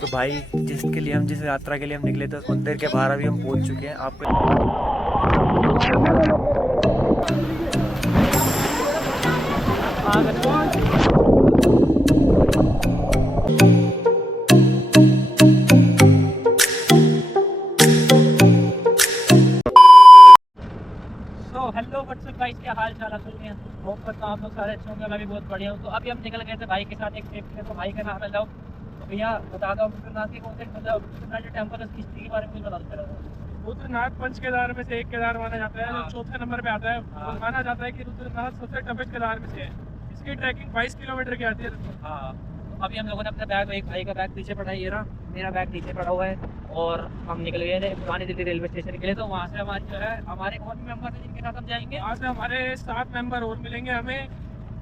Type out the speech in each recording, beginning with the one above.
तो भाई जिस यात्रा के लिए हम निकले थे उस मंदिर के बाहर अभी हम पहुंच चुके हैं। आपको हेलो व्हाट्सअप गाइस, क्या हाल चाल है? होप करता हूँ आप लोग सारे अच्छे होंगे। मैं भी बहुत बढ़िया हूँ। तो अभी हम निकल गए थे भाई के साथ एक ट्रिप पे। तो भाई का नाम है लव। तो भैया बता दो रुद्रनाथ के कौन से मतलब रुद्रनाथ जो टेम्पल है उसकी हिस्ट्री के बारे में कुछ बता दो। रुद्रनाथ पंच केदार में से एक केदार माना जाता है, जो चौथे नंबर पे आता है। हाँ। माना जाता है कि रुद्रनाथ सबसे टफेस्ट केदार में से है। इसकी ट्रैकिंग 22 किलोमीटर की आती है। हाँ, तो अभी हम लोगों ने अपना बैग, एक भाई का बैग पीछे पड़ा है, ये रहा मेरा बैग पीछे पड़ा हुआ है। और हम निकल गए थे पुरानी दिल्ली रेलवे स्टेशन के लिए। तो वहाँ से हमारे जो है हमारे और भी मेंबर हैं जिनके साथ हम जाएंगे। यहाँ से हमारे 7 मेंबर और मिलेंगे हमें,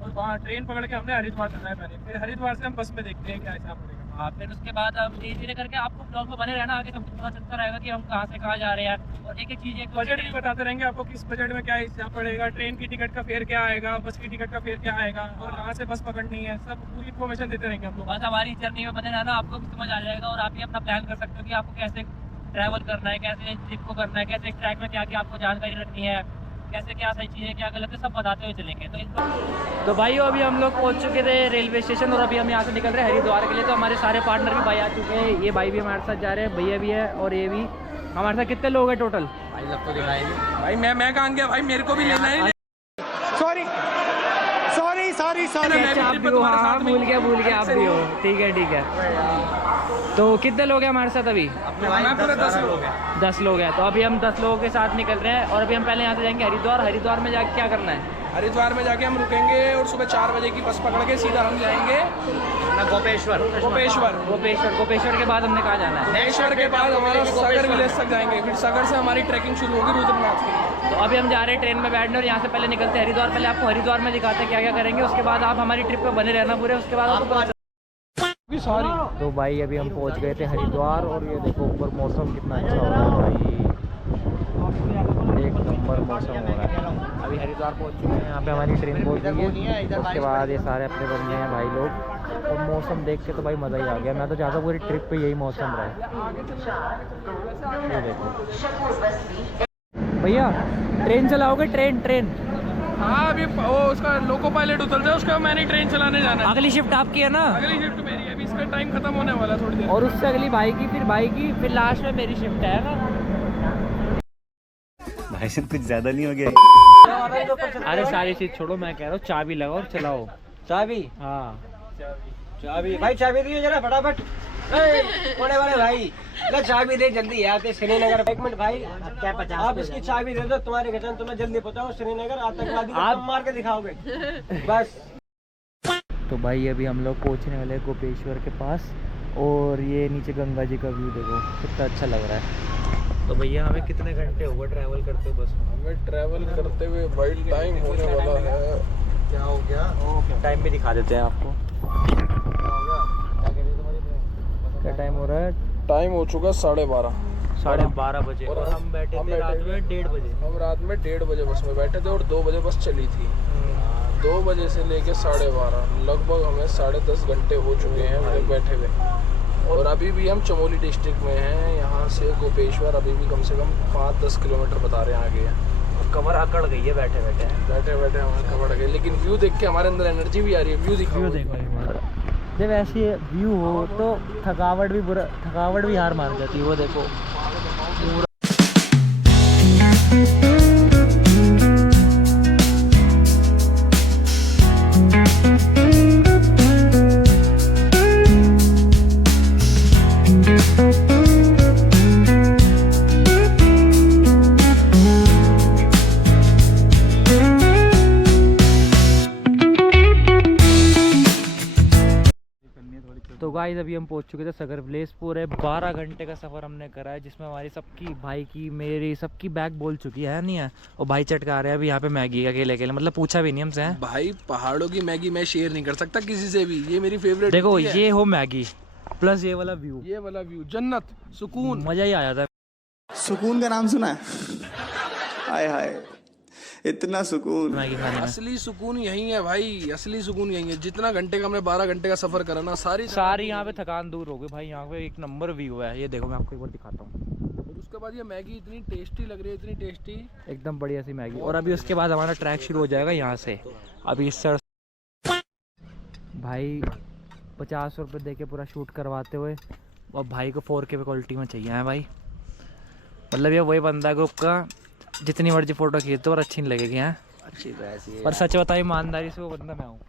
और वहाँ ट्रेन पकड़ के हमने हरिद्वार जाना है पहले। फिर हरिद्वार से हम बस में देखते हैं क्या हिसाब पड़ेगा। हाँ, फिर उसके बाद हम धीरे धीरे करके आपको ब्लॉग में बने रहना, आगे सबको पता चलता रहेगा कि हम कहाँ से कहाँ जा रहे हैं। और एक एक चीज़ एक बजट भी बताते रहेंगे आपको, किस बजट में क्या हिसाब पड़ेगा, ट्रेन की टिकट का फेयर क्या आएगा, बस की टिकट का फेयर क्या आएगा, और कहाँ से बस पकड़नी है, सब पूरी इन्फॉर्मेशन देते रहेंगे हम लोग। बस हमारी जर्नी में बने रहना, आपको भी समझ आ जाएगा। और आप भी अपना प्लान कर सकते हो कि आपको कैसे ट्रैवल करना है, कैसे ट्रिप को करना है, कैसे ट्रैक में क्या क्या आपको जानकारी रखनी है, कैसे क्या सही चीज़ है क्या गलत है, सब बताते हुए चलेंगे। तो भाई अभी हम लोग पहुंच चुके थे रेलवे स्टेशन, और अभी हम यहाँ से निकल रहे हैं हरिद्वार के लिए। तो हमारे सारे पार्टनर भी भाई आ चुके हैं। ये भाई भी हमारे साथ जा रहे हैं, भैया भी है और ये भी। हमारे साथ कितने लोग हैं टोटल? भाई मैं कहाँ गया भाई, मेरे को भी लेना है। सॉरी सॉरी सॉरी सॉरी, अच्छा, आप भी हो? हाँ, भूल गया आप भी हो। ठीक है। तो कितने लोग हैं हमारे साथ अभी? मैं पूरे 10 लोग हैं। 10 लोग हैं। तो अभी हम 10 लोगों के साथ निकल रहे हैं। और अभी हम पहले यहाँ से जाएंगे हरिद्वार। हरिद्वार में जाके क्या करना है? हरिद्वार में जाके हम रुकेंगे और सुबह 4 बजे की बस पकड़ के सीधा हम जाएंगे गोपेश्वर। गोपेश्वर के बाद हमने कहाँ जाना है? गोपेश्वर के बाद हमारा सागर विलेज तक जाएंगे। फिर सागर से हमारी ट्रैकिंग शुरू होगी रुद्रनाथ की। तो अभी हम जा रहे हैं ट्रेन में बैठने, और यहाँ से पहले निकलते हैं हरिद्वार। पहले आपको हरिद्वार में दिखाते हैं क्या क्या करेंगे, उसके बाद आप हमारी ट्रिप पे बने रहना पूरे। उसके बाद आपको सॉरी। तो भाई अभी हम पहुंच गए थे हरिद्वार, और ये देखो ऊपर मौसम कितना अच्छा हो रहा है भाई, एक नंबर मौसम हो रहा है। अभी हरिद्वार पहुंच चुके हैं, यहाँ पे हमारी ट्रेन पहुंच गई है। उसके बाद ये सारे अपने बन गए हैं भाई लोग। और मौसम देख के तो भाई मज़ा ही आ गया। मैं तो चाहता हूँ पूरी ट्रिप पे यही मौसम रहे। ये देखो भैया, ट्रेन चलाओगे? ट्रेन हाँ, अभी वो उसका लोको पायलट उतर जाए, उसका मैंने ट्रेन चलाने जाना है। अगली शिफ्ट आपकी है ना? अगली शिफ्ट मेरी है, अभी इसका टाइम खत्म होने वाला है थोड़ी देर। और उससे अगली भाई की, फिर लास्ट में मेरी शिफ्ट है ना। भाई से कुछ ज़्यादा नहीं हो गया? अरे सारी चीज छोड़ो, मैं कह रहा हूँ चाबी लगाओ और चलाओ। चाबी? हाँ, चाबी भाई, चाबी दियो जरा फटाफट। बड़े भाई, ले चाबी दे जल्दी यार। श्रीनगर 1 मिनट भाई, आप इसकी चाबी दे दो, तुम्हारे घर तुम्हें जल्दी पहुंचाओ। श्रीनगर आतंकवादी को तुम मार के दिखाओगे बस। तो भाई अभी हम लोग पहुंचने वाले हैं गोपेश्वर के पास, और ये नीचे गंगा जी का व्यू देखो कितना अच्छा लग रहा है। तो भैया हमें कितने घंटे हो गए ट्रैवल करते हुए? बस हमें ट्रैवल करते हुए भाई टाइम होने वाला है। क्या हो गया? टाइम भी दिखा देते हैं आपको। क्या टाइम हो रहा है? टाइम हो चुका 12:30। 12:30 बजे, और हम बैठे थे रात में 1:30 बजे। हम रात में 1:30 बजे बस में बैठे थे, और 2 बजे बस चली थी। 2 बजे से लेके 12:30, लगभग हमें 10.5 घंटे हो चुके हैं मतलब बैठे हुए। और अभी भी हम चमोली डिस्ट्रिक्ट में हैं। यहाँ से गोपेश्वर अभी भी कम से कम 5-10 किलोमीटर बता रहे हैं आगे है। और कमर अकड़ गई है बैठे बैठे हमारे कमर गए, लेकिन व्यू देख के हमारे अंदर एनर्जी भी आ रही है। व्यू देखो जब ऐसी व्यू हो तो थकावट भी हार मान जाती है। वो देखो पूरा। तो गाइस अभी हम पहुंच चुके थे सागर विलेज। पूरे 12 घंटे का सफ़र हमने करा है, जिसमें हमारी सबकी, भाई की, मेरी, सबकी बैग बोल चुकी है नहीं है। और भाई चटका रहे हैं अभी यहाँ पे मैगी अकेले मतलब पूछा भी नहीं हमसे है। भाई पहाड़ों की मैगी मैं शेयर नहीं कर सकता किसी से भी, ये मेरी फेवरेट। देखो ये हो मैगी प्लस ये वाला व्यू, जन्नत, सुकून, मज़ा ही आ जाता है। सुकून का नाम सुना है? हाय हाय, इतना सुकून। मैगी खाने में असली सुकून यही है भाई, असली सुकून यही है। जितना घंटे का हमने 12 घंटे का सफर करा ना, सारी यहाँ पे थकान दूर हो गई भाई। यहाँ पे एक नंबर व्यू है, ये देखो मैं आपको एक बार दिखाता हूँ। और उसके बाद ये मैगी इतनी टेस्टी लग रही है, इतनी टेस्टी, एकदम बढ़िया सी मैगी। और अभी उसके बाद हमारा ट्रैक शुरू हो जाएगा यहाँ से। अभी सर भाई 50 रुपये दे के पूरा शूट करवाते हुए, और भाई को 4K क्वालिटी में चाहिए है भाई। मतलब ये वही बंदा ग्रुप का जितनी मर्जी फोटो खींचते और अच्छी नहीं लगेगी हैं। अच्छी तो ऐसी है। पर सच बताओ ईमानदारी से वो बंदा मैं हूँ।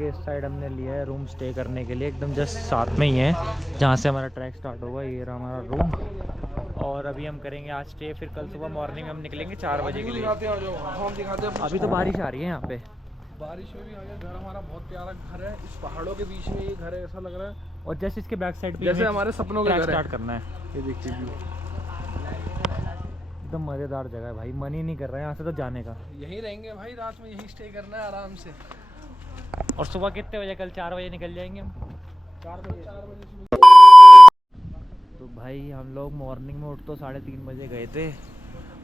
इस साइड हमने लिया है रूम स्टे करने के लिए, एकदम जस्ट साथ में ही है जहाँ से हमारा ट्रैक स्टार्ट होगा। ये रहा हमारा रूम। और अभी हम करेंगे आज स्टे, फिर कल सुबह मॉर्निंग में हम निकलेंगे 4 बजे के लिए। दिखाते हैं, हम दिखाते हैं। अभी तो बारिश आ रही है यहाँ पे। बारिश में भी आ गया। घर हमारा बहुत प्यारा घर है, इस पहाड़ों के बीच में ये घर है, ऐसा लग रहा है और जस्ट इसके बैक साइड पे जैसे हमारे सपनों के घर स्टार्ट है। करना है। ये देखिए व्यू, एकदम मज़ेदार जगह है भाई, मन ही नहीं कर रहा है यहाँ से तो जाने का। यहीं रहेंगे भाई, रात में यहीं स्टे करना है आराम से। और सुबह कितने बजे? कल 4 बजे निकल जाएंगे हम। 4 बजे तो भाई हम लोग मॉर्निंग में उठ तो 3:30 बजे गए थे,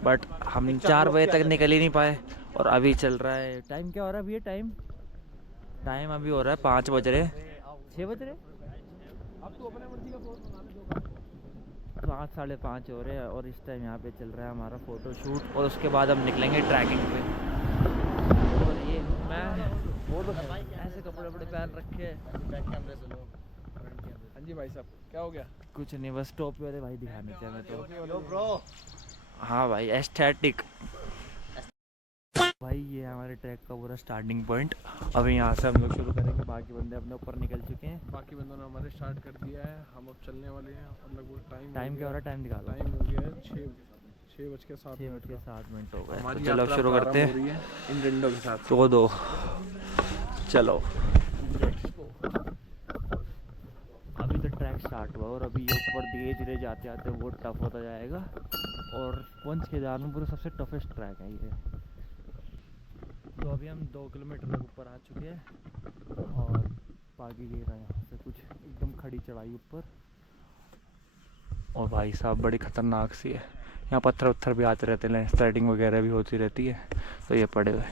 बट हम 4 बजे तक निकल ही नहीं पाए। और अभी चल रहा है, टाइम क्या हो रहा है अभी? ये टाइम अभी हो रहा है 5 बज रहे, 6 बज रहे, अब तो अपने मर्जी का फोन बना ले, 5 साढ़े 5 हो रहे हैं। और इस टाइम यहाँ पे चल रहा है हमारा फ़ोटो शूट, और उसके बाद हम निकलेंगे ट्रैकिंग पे। और ये मैं वो तो ऐसे कपड़े पहन रखे हैं। हाँ जी भाई साहब, क्या हो गया? कुछ नहीं, बस टोपी वाले भाई दिखाने थे हमें तो। ब्रो हाँ भाई, एस्थेटिक भाई। ये हमारे ट्रैक का पूरा स्टार्टिंग पॉइंट। अभी यहाँ से हम लोग शुरू करेंगे, बाकी बंदे अपने ऊपर निकल चुके हैं। बाकी बंदों ने हमारे स्टार्ट कर दिया है, हम अब चलने वाले हैं। और लगभग टाइम क्या हो रहा है? टाइम दिखा दो। टाइम हो गया है 6:07 हो गए। हमारी तो चलो यात्रा शुरू करते प्रारंभ हो हैं। रही है इन डंडों के साथ। तो दो चलो। अभी तो ट्रैक स्टार्ट हुआ और अभी ये ऊपर धीरे धीरे जाते जाते वो टफ होता जाएगा। और पंच केदारनाथ सबसे टफेस्ट ट्रैक है ये। तो अभी हम 2 किलोमीटर तक ऊपर आ चुके हैं, और बाकी ये रहा यहाँ से कुछ एकदम खड़ी चढ़ाई ऊपर। और भाई साहब बड़ी ख़तरनाक सी है, यहाँ पत्थर उत्थर भी आते रहते हैं, स्लाइडिंग वगैरह भी होती रहती है। तो ये पड़े हुए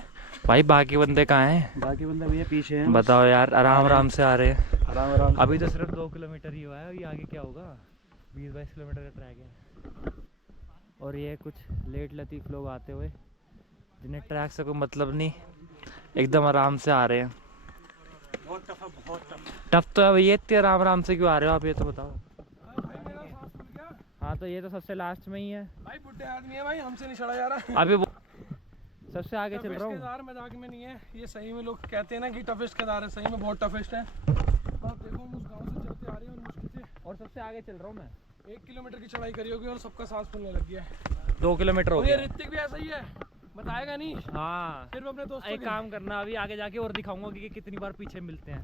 भाई। बाकी बंदे कहाँ हैं? बाकी बंदे भैया पीछे हैं। बताओ यार, आराम से आ रहे हैं। आराम अभी तो सिर्फ 2 किलोमीटर ही हुआ है, ये आगे क्या होगा? 20-22 किलोमीटर का ट्रैक है। और ये कुछ लेट लतीफ़ लोग आते हुए, जिन्हें ट्रैक से कोई मतलब नहीं, एकदम आराम से आ रहे हैं। बहुत टफ तो है ये, इतने आराम से क्यों आ रहे हो आप, ये तो बताओ। हाँ तो ये तो सबसे लास्ट में ही है भाई, बुढ़े आदमी है भाई, हमसे नहीं चढ़ा जा रहा। अभी सबसे आगे चल रहा हूँ। केदार मजाक में नहीं है, ये सही में लोग कहते हैं ना कि टफेस्ट केदार है, सही में बहुत टफेस्ट है। आप देखो, हम उस गांव से चलते आ रहे हैं और मुश्किल से, और सबसे आगे चल रहा हूँ मैं। 1 किलोमीटर की चढ़ाई करी होगी और सबका सांस फूलने लग गया है। 2 किलोमीटर हो और ये गया। ऋतिक भी ऐसा ही है, बताएगा नहीं। हाँ, फिर अपने दोस्तों एक काम करना, अभी आगे जाके और दिखाऊंगा कि कितनी बार पीछे मिलते हैं।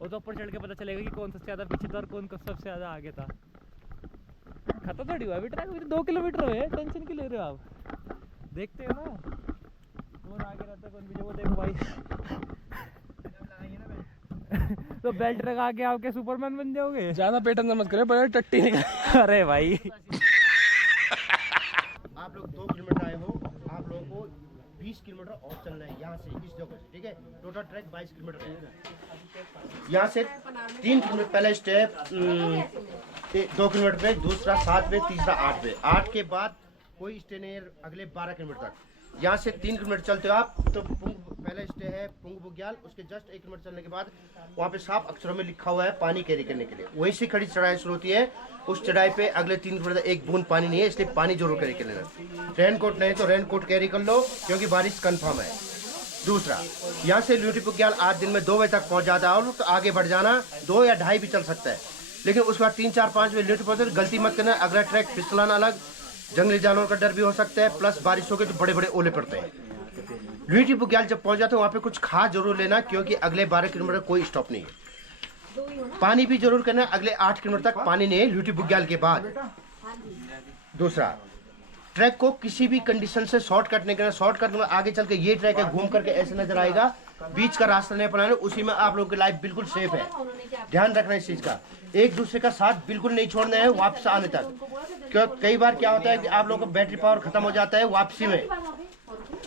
वो तो ऊपर चढ़ के पता चलेगा कि कौन सबसे ज़्यादा पीछे था और कौन सबसे ज़्यादा आगे था। खत्म थोड़ी हुआ अभी ट्रैक, 2 किलोमीटर हुए, टेंशन क्यों ले रहे हो आप? देखते हो ना कौन आगे रहता है कौन पीछे, वो देखो भाई। तो बेल्ट लगा के आपके सुपरमैन बन जाओगे। ज्यादा पेट अंदर मत करे, पहले टट्टी निकल। अरे भाई, आप लोग 2 किलोमीटर आए हो, आप लोगों को 20 किलोमीटर और चलना है यहाँ से इस जगह से, ठीक है? टोटल ट्रैक 22 किलोमीटर है। यहाँ से 3 किलोमीटर पहले स्टेप 2 किलोमीटर पे, दूसरा 7 पे, तीसरा 8 पे। 8 के बाद कोई स्टे नहीं है अगले 12 किलोमीटर तक। यहाँ से 3 किलोमीटर चलते हो आप तो पहला स्टे है पुंग बुग्याल। उसके जस्ट 1 किलोमीटर चलने के बाद वहाँ पे साफ अक्षरों में लिखा हुआ है पानी कैरी करने के लिए। वहीं से खड़ी चढ़ाई शुरू होती है। उस चढ़ाई पे अगले 3 किलोमीटर एक बूंद पानी नहीं है, इसलिए पानी जरूर कैरी कर लेना। रेन कोट नहीं तो रेन कोट कैरी कर लो, क्योंकि बारिश कन्फर्म है। दूसरा, यहाँ से ल्यूटी बुग्याल आज दिन में 2 बजे तक पहुँच जाता है, और तो आगे बढ़ जाना 2 या 2:30 भी चल सकता है। लेकिन उसके बाद 3, 4, 5 बजे ल्यूटी पहुँचे, गलती मत करना। अगला ट्रैक फिसलाना अलग, जंगली जानवर का डर भी हो सकता है, प्लस बारिश हो गई तो बड़े बड़े ओले पड़ते हैं। ल्यूटी बुग्याल जब पहुंच जाते हो वहाँ पे कुछ खा जरूर लेना, क्योंकि अगले 12 किलोमीटर कोई स्टॉप नहीं है। पानी भी जरूर करना, अगले 8 किलोमीटर तक पानी नहीं है ल्यूटी बुग्याल के बाद। दूसरा, ट्रैक को किसी भी कंडीशन से शॉर्टकट नहीं करना। शॉर्टकट में आगे चल के ये ट्रैक है, घूम करके ऐसे नजर आएगा, बीच का रास्ता नहीं अपनाना, उसी में आप लोगों की लाइफ बिल्कुल सेफ है। ध्यान रखना इस चीज का, एक दूसरे का साथ बिल्कुल नहीं छोड़ना है वापस आने तक। क्यों कई बार क्या होता है कि आप लोगों का बैटरी पावर खत्म हो जाता है वापसी में।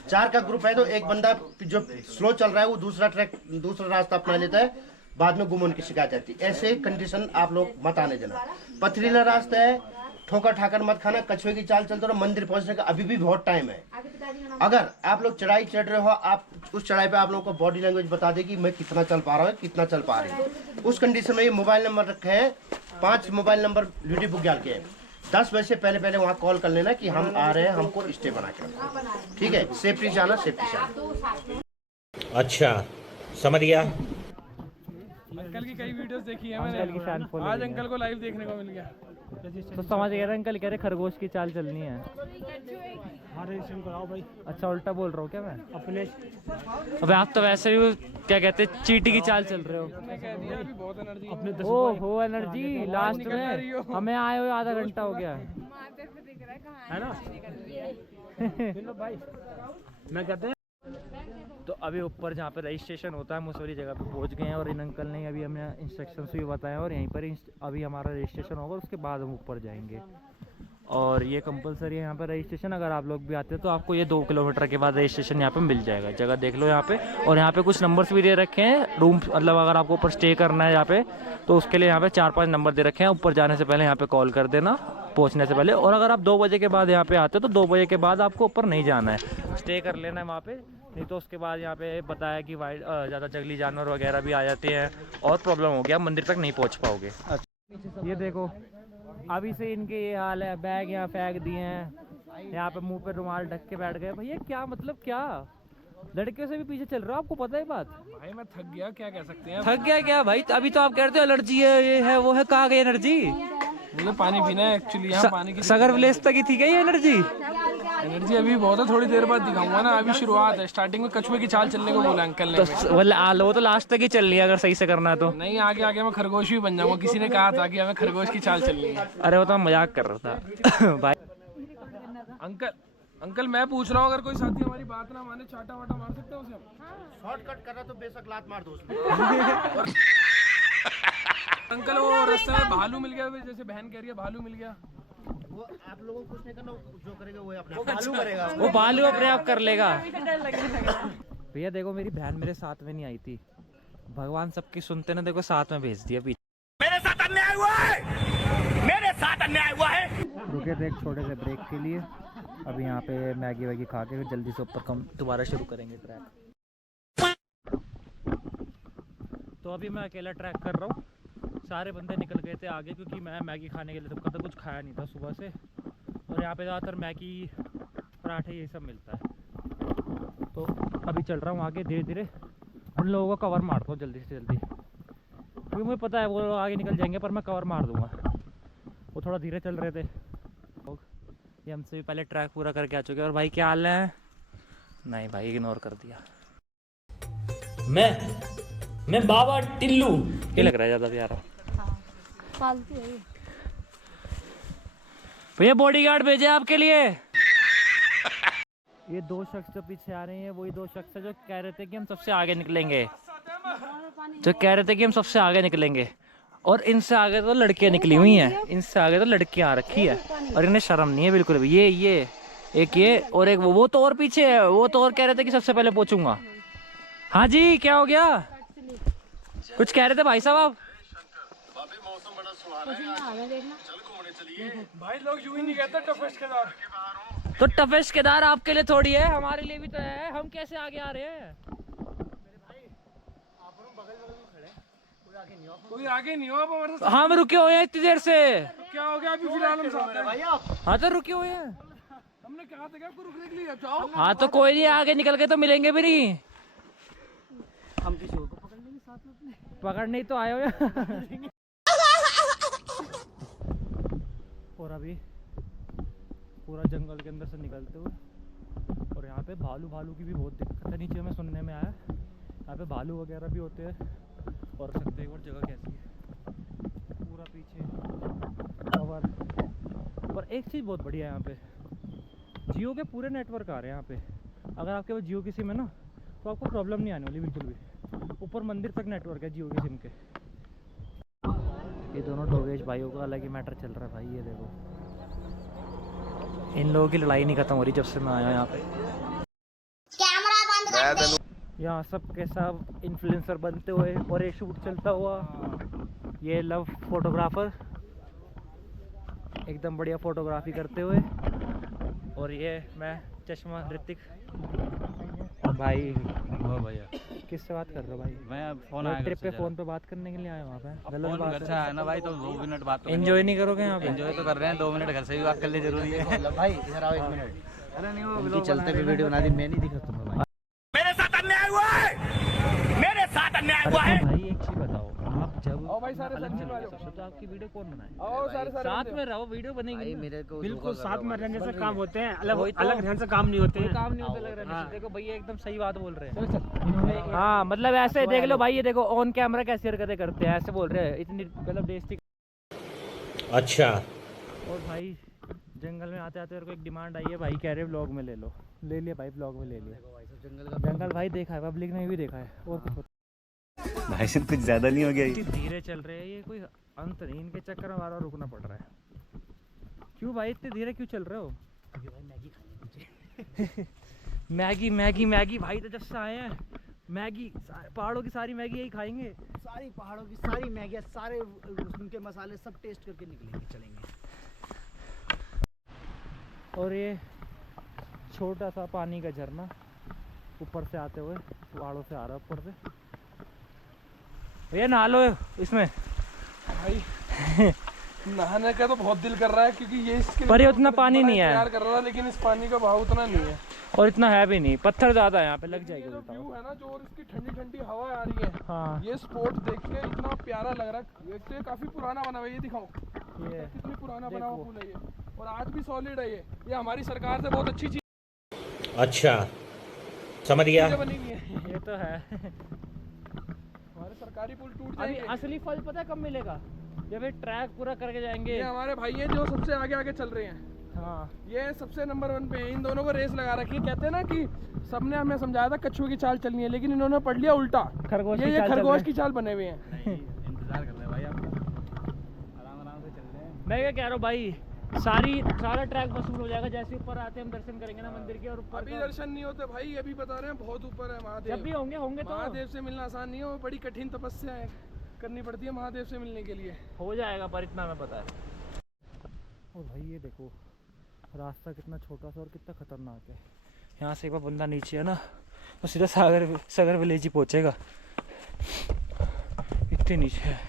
4 का ग्रुप है तो एक बंदा जो स्लो चल रहा है वो दूसरा रास्ता अपना लेता है, बाद में गुम होने की शिकायत आती है। ऐसे कंडीशन आप लोग मत आने देना। पथरीला रास्ता है, ठोकर ठाकर मत खाना, कछुए की चाल चलते रहो। मंदिर पहुंचने का अभी भी बहुत टाइम है। अगर आप लोग चढ़ाई चढ़ रहे हो, आप उस चढ़ाई पे आप लोगों को बॉडी लैंग्वेज बता देगी मैं कितना चल पा रहा हूँ, कितना चल पा रही हूँ। उस कंडीशन में ये मोबाइल नंबर रखे हैं, 5 मोबाइल नंबर ड्यूटी बुग्याल के हैं। 10 बजे से पहले वहाँ कॉल कर लेना कि हम आ रहे हैं, हमको स्टे बना के, ठीक है। सेफ्टी से आना, सेफ्टी से आना। अच्छा समझ गया। अंकल की कई वीडियोस देखी है अंकल की फैन फॉलोइंग आज अंकल को लाइव देखने को मिल गया। तो समझ गया था अंकल कह रहे खरगोश की चाल चलनी है। अच्छा उल्टा बोल रहा हूँ क्या मैं अपने? अबे आप तो वैसे भी क्या कहते हैं चींटी की चाल चल रहे हो। अभी बहुत एनर्जी अपने ओ एनर्जी लास्ट में हमें आए हुए आधा घंटा हो गया है ना भाई। मैं कहते हैं तो अभी ऊपर जहाँ पे रजिस्ट्रेशन होता है हम उस वाली जगह पे पहुँच गए हैं और इन अंकल ने अभी हमें इंस्ट्रक्शंस भी बताया और यहीं पर अभी हमारा रजिस्ट्रेशन होगा, उसके बाद हम ऊपर जाएंगे। और ये कंपलसरी है यहाँ पर रजिस्ट्रेशन। अगर आप लोग भी आते हैं तो आपको ये 2 किलोमीटर के बाद रजिस्ट्रेशन यहाँ पे मिल जाएगा। जगह देख लो यहाँ पे, और यहाँ पे कुछ नंबर्स भी दे रखे हैं रूम, मतलब अगर आपको ऊपर स्टे करना है यहाँ पे तो उसके लिए यहाँ पे 4-5 नंबर दे रखे हैं। ऊपर जाने से पहले यहाँ पे कॉल कर देना पहुँचने से पहले। और अगर आप 2 बजे के बाद यहाँ पे आते हो तो 2 बजे के बाद आपको ऊपर नहीं जाना है, स्टे कर लेना है वहाँ पे। नहीं तो उसके बाद यहाँ पे बताया कि ज़्यादा जंगली जानवर वगैरह भी आ जाते हैं और प्रॉब्लम हो गया, मंदिर तक नहीं पहुँच पाओगे। ये देखो अभी से इनके ये हाल है, बैग यहाँ फेंक दिए हैं, यहाँ पे मुंह पे रुमाल ढक के बैठ गए। भैया क्या मतलब, क्या लड़कियों से भी पीछे चल रहे हो? आपको पता है बात? भाई मैं थक गया, क्या कह सकते हैं। थक गया क्या भाई? अभी तो आप कहते हो एलर्जी है, ये है वो है, कहाँ गई एनर्जी? मुझे पानी पीना है एक्चुअली, यहाँ पानी की सगर विलेज तक ही थी क्या ये एनर्जी? एनर्जी अभी बहुत है, थोड़ी देर बाद दिखाऊंगा ना, अभी शुरुआत है। स्टार्टिंग में कछुए की चाल चलने को बोला अंकल ने। तो वो तो लास्ट तक ही चल रही है अगर सही से करना है तो। नहीं आगे आगे मैं खरगोश भी बन जाऊंगा, किसी ने कहा था कि हमें खरगोश की चाल चलनी है। अरे वो तो मजाक कर रहा था भाई। अंकल मैं पूछ रहा हूँ अगर कोई साथी हमारी बात ना माने, चाटा वाटा मार सकते हैं उसे हम? शॉर्टकट कर रहा तो बेशक लात मार दो उसमें। अंकल वो रास्ते में भालू मिल गया, जैसे बहन कह रही है भालू मिल गया, वो आप लोगों को कुछ नहीं करना, जो करेगा वो अपने भालू करेगा। वो भालू अपने आप कर लेगा। भैया देखो मेरी बहन मेरे साथ में नहीं आई थी, भगवान सबकी सुनते ना, देखो साथ में भेज दिया पीछे। मेरे साथ अन्याय हुआ है, मेरे साथ अन्याय हुआ है। रुके थे एक छोटे से ब्रेक के लिए, अभी यहाँ पे मैगी वैगी खा के जल्दी से ऊपर कम दोबारा शुरू करेंगे ट्रैक। तो अभी मैं अकेला ट्रैक कर रहा हूँ, सारे बंदे निकल गए थे आगे क्योंकि मैं मैगी खाने के लिए तो कभी कुछ खाया नहीं था सुबह से, और यहाँ पे ज़्यादातर मैगी पराठे ये सब मिलता है। तो अभी चल रहा हूँ आगे धीरे धीरे, उन लोगों को कवर मारता हूँ जल्दी से जल्दी, क्योंकि मुझे पता है वो लोग आगे निकल जाएंगे पर मैं कवर मार दूँगा। वो थोड़ा धीरे चल रहे थे, ये हमसे भी पहले ट्रैक पूरा करके आ चुके हैं। और भाई क्या हाल है? नहीं भाई इग्नोर कर दिया। मैं बाबा टिल्लू ये लग रहा है ज़्यादा प्यारा। फालतू है ये। भैया बॉडीगार्ड भेजे आपके लिए। ये 2 शख्स जो पीछे आ रहे हैं वही 2 शख्स है जो कह रहे थे कि हम सबसे आगे निकलेंगे, और इनसे आगे तो लड़कियां निकली हुई हैं, इनसे आगे तो लड़कियां आ रखी है और इन्हें शर्म नहीं है बिल्कुल भी। ये एक ये और एक वो तो और पीछे है, वो तो और कह रहे थे कि सबसे पहले पहुंचूंगा। हाँ जी क्या हो गया? कुछ कह रहे थे भाई साहब आप? भाई लोग यूं ही नहीं कहते टफेस्ट केदार। तो टफेस्ट केदार आपके लिए थोड़ी है, हमारे लिए भी तो है। हम कैसे आगे आ रहे हैं? कोई आगे नहीं हो आप हमारे साथ। हाँ हम रुके हुए हैं इतनी देर से। क्या हो गया अभी फिलहाल हम साथ हैं भाई आप। हाँ तो रुके हुए हैं, हमने कहा था कि आपको रुकने के लिए जाओ। हाँ तो कोई नहीं, आगे निकल के तो मिलेंगे भी नहीं। हम किसी और को पकड़ लेंगे साथ में, पकड़ने ही तो आए हो यार। और अभी पूरा जंगल के अंदर से निकलते हुए, और यहाँ पे भालू की भी बहुत दिक्कत है, नीचे में सुनने में आया यहाँ पे भालू वगैरह भी होते हैं। और सकते एक बार जगह कैसी है, पूरा पीछे कवर। पर एक चीज़ बहुत बढ़िया है यहाँ पे, जियो के पूरे नेटवर्क आ रहे हैं यहाँ पे। अगर आपके पास जियो की सिम है ना तो आपको प्रॉब्लम नहीं आने वाली बिल्कुल भी। ऊपर मंदिर तक नेटवर्क है जियो की सिम के। ये दोनों डोगेश भाइयों का अलग ही मैटर चल रहा है भाई। ये देखो इन लोगों की लड़ाई नहीं खत्म हो रही जब से मैं आया यहाँ पे। यहाँ सब के सब इन्फ्लुएंसर बनते हुए और ये शूट चलता हुआ। ये लव फोटोग्राफर एकदम बढ़िया फोटोग्राफी करते हुए। और ये मैं चश्मा ऋतिक भाई। भैया किससे बात कर रहे हो भाई? मैं फोन आया ट्रिप पे फोन पे बात करने के लिए आया वहाँ पे। गलत बात अच्छा है ना भाई, तो 2 मिनट बात एंजॉय नहीं करोगे यहाँ पे? एंजॉय तो कर रहे हैं, 2 मिनट घर से भी बात कर ले जरूरी है। भाई इधर आओ 1 मिनट। अरे नहीं वो उनकी चलते हुए वीडियो बना दी, मैं नहीं दिखा तुम्हें भाई। मेरे साथ अन्याय हुआ है, मेरे साथ अन्याय हुआ है। भाई एक चीज बताओ, आप जब भाई सारे अलग साथ चले में गए सबसे तो आपकी वीडियो कौन बनाए? आओ सारे साथ में रहो, वीडियो बनेगी ना। मेरे को बिल्कुल साथ में रहने से काम होते हैं, वही तो। अलग रहने से काम नहीं होते कोई हैं। काम नहीं होता लग रहा है। देखो भैया एकदम सही बात बोल रहे हैं। हाँ मतलब ऐसे देख लो भाई, ये देखो ऑन कैमरा कैसी हरकतें करते हैं, ऐसे बोल रहे हैं इतनी मतलब बेइज्जती। अच्छा और भाई जंगल में आते आते मेरे को एक डिमांड आई है भाई, कह रहे व्लॉग में ले लो। ले लिया भाई, व्लॉग में ले लिया। जंगल भाई देखा है, पब्लिक ने भी देखा है। और कुछ भाई साहब कुछ ज्यादा नहीं हो गया इतनी धीरे चल रहे हैं, ये कोई अंत नहीं। इनके चक्कर में बार-बार रुकना पड़ रहा है। क्यों भाई इतने धीरे क्यों चल रहे हो? मैगी मैगी मैगी भाई, तो जब से आए हैं मैगी, पहाड़ों की सारी मैगी यही खाएंगे। सारी पहाड़ों की सारी मैगी, सारे उनके मसाले सब टेस्ट करके निकलेंगे, चलेंगे। और ये छोटा सा पानी का झरना ऊपर से आते हुए पहाड़ों से आ रहा है ऊपर से। भैया नहा लो इसमें। भाई नहाने का तो बहुत दिल कर रहा है, क्योंकि ये इसके पर ये उतना पानी नहीं है प्यार कर रहा है, लेकिन इस पानी का बहाव उतना नहीं है और इतना है भी नहीं। पत्थर ज्यादा है यहाँ पे, लग जाएगी। ये जो व्यू है ना, जो और इसकी ठंडी ठंडी हवा आ रही है, हाँ ये स्पॉट देख के इतना प्यारा लग रहा है। एक तो ये काफी पुराना बना हुआ है, ये दिखाओ ये कितनी पुराना बना हुआ पुल है ये, और आज भी सॉलिड है ये हमारी सरकार से बहुत अच्छी चीज अच्छा समझ गया। बनी हुई है। ये तो है। हमारे सरकारी पुल टूट अभी जाएंगे। असली फल पता है कब मिलेगा? जब ये ट्रैक पूरा करके जाएंगे। ये हमारे भाई हैं जो सबसे आगे आगे चल रहे हैं। हाँ ये सबसे नंबर 1 पे है। इन दोनों को रेस लगा रखी है। कहते हैं ना कि सबने हमें समझाया था कछुए की चाल चलनी है, लेकिन इन्होंने पढ़ लिया उल्टा। खरगोश की ये चाल चल खरगोश रहे की चाल बने हुए हैं। इंतजार कर रहे हैं भाई, आपका आराम से चल रहे हैं। मैं क्या कह रहा हूँ भाई, सारा ट्रैक वसूल हो जाएगा जैसे ऊपर आते हम दर्शन करेंगे ना मंदिर के। और ऊपर अभी दर्शन नहीं होते भाई, अभी बता रहे हैं बहुत ऊपर है महादेव। जब भी होंगे तो महादेव से मिलना आसान नहीं है, वो बड़ी कठिन तपस्या है करनी पड़ती है महादेव से मिलने के लिए। हो जाएगा, पर इतना हमें पता है। और भाई ये देखो रास्ता कितना छोटा सा और कितना खतरनाक है। यहाँ से एक बार बंदा नीचे है ना तो सीधा सागर विलेज ही पहुँचेगा। इतने नीचे है,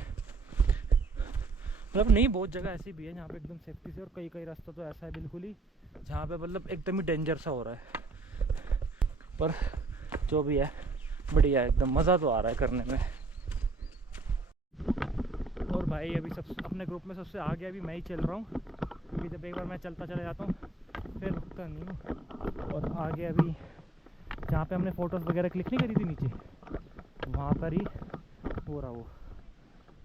मतलब नहीं बहुत जगह ऐसी भी है जहाँ पे एकदम सेफ्टी से, और कई रास्ता तो ऐसा है बिल्कुल ही जहाँ पे मतलब एकदम ही डेंजर सा हो रहा है। पर जो भी है बढ़िया है, एकदम मज़ा तो आ रहा है करने में। और भाई अभी सब अपने ग्रुप में सबसे आगे अभी मैं ही चल रहा हूँ, क्योंकि जब एक बार मैं चलता चला जाता हूँ फिर रुकता नहीं हूँ। और आगे अभी जहाँ पे हमने फ़ोटोज़ वगैरह क्लिक नहीं करी थी नीचे, वहाँ पर ही हो रहा वो,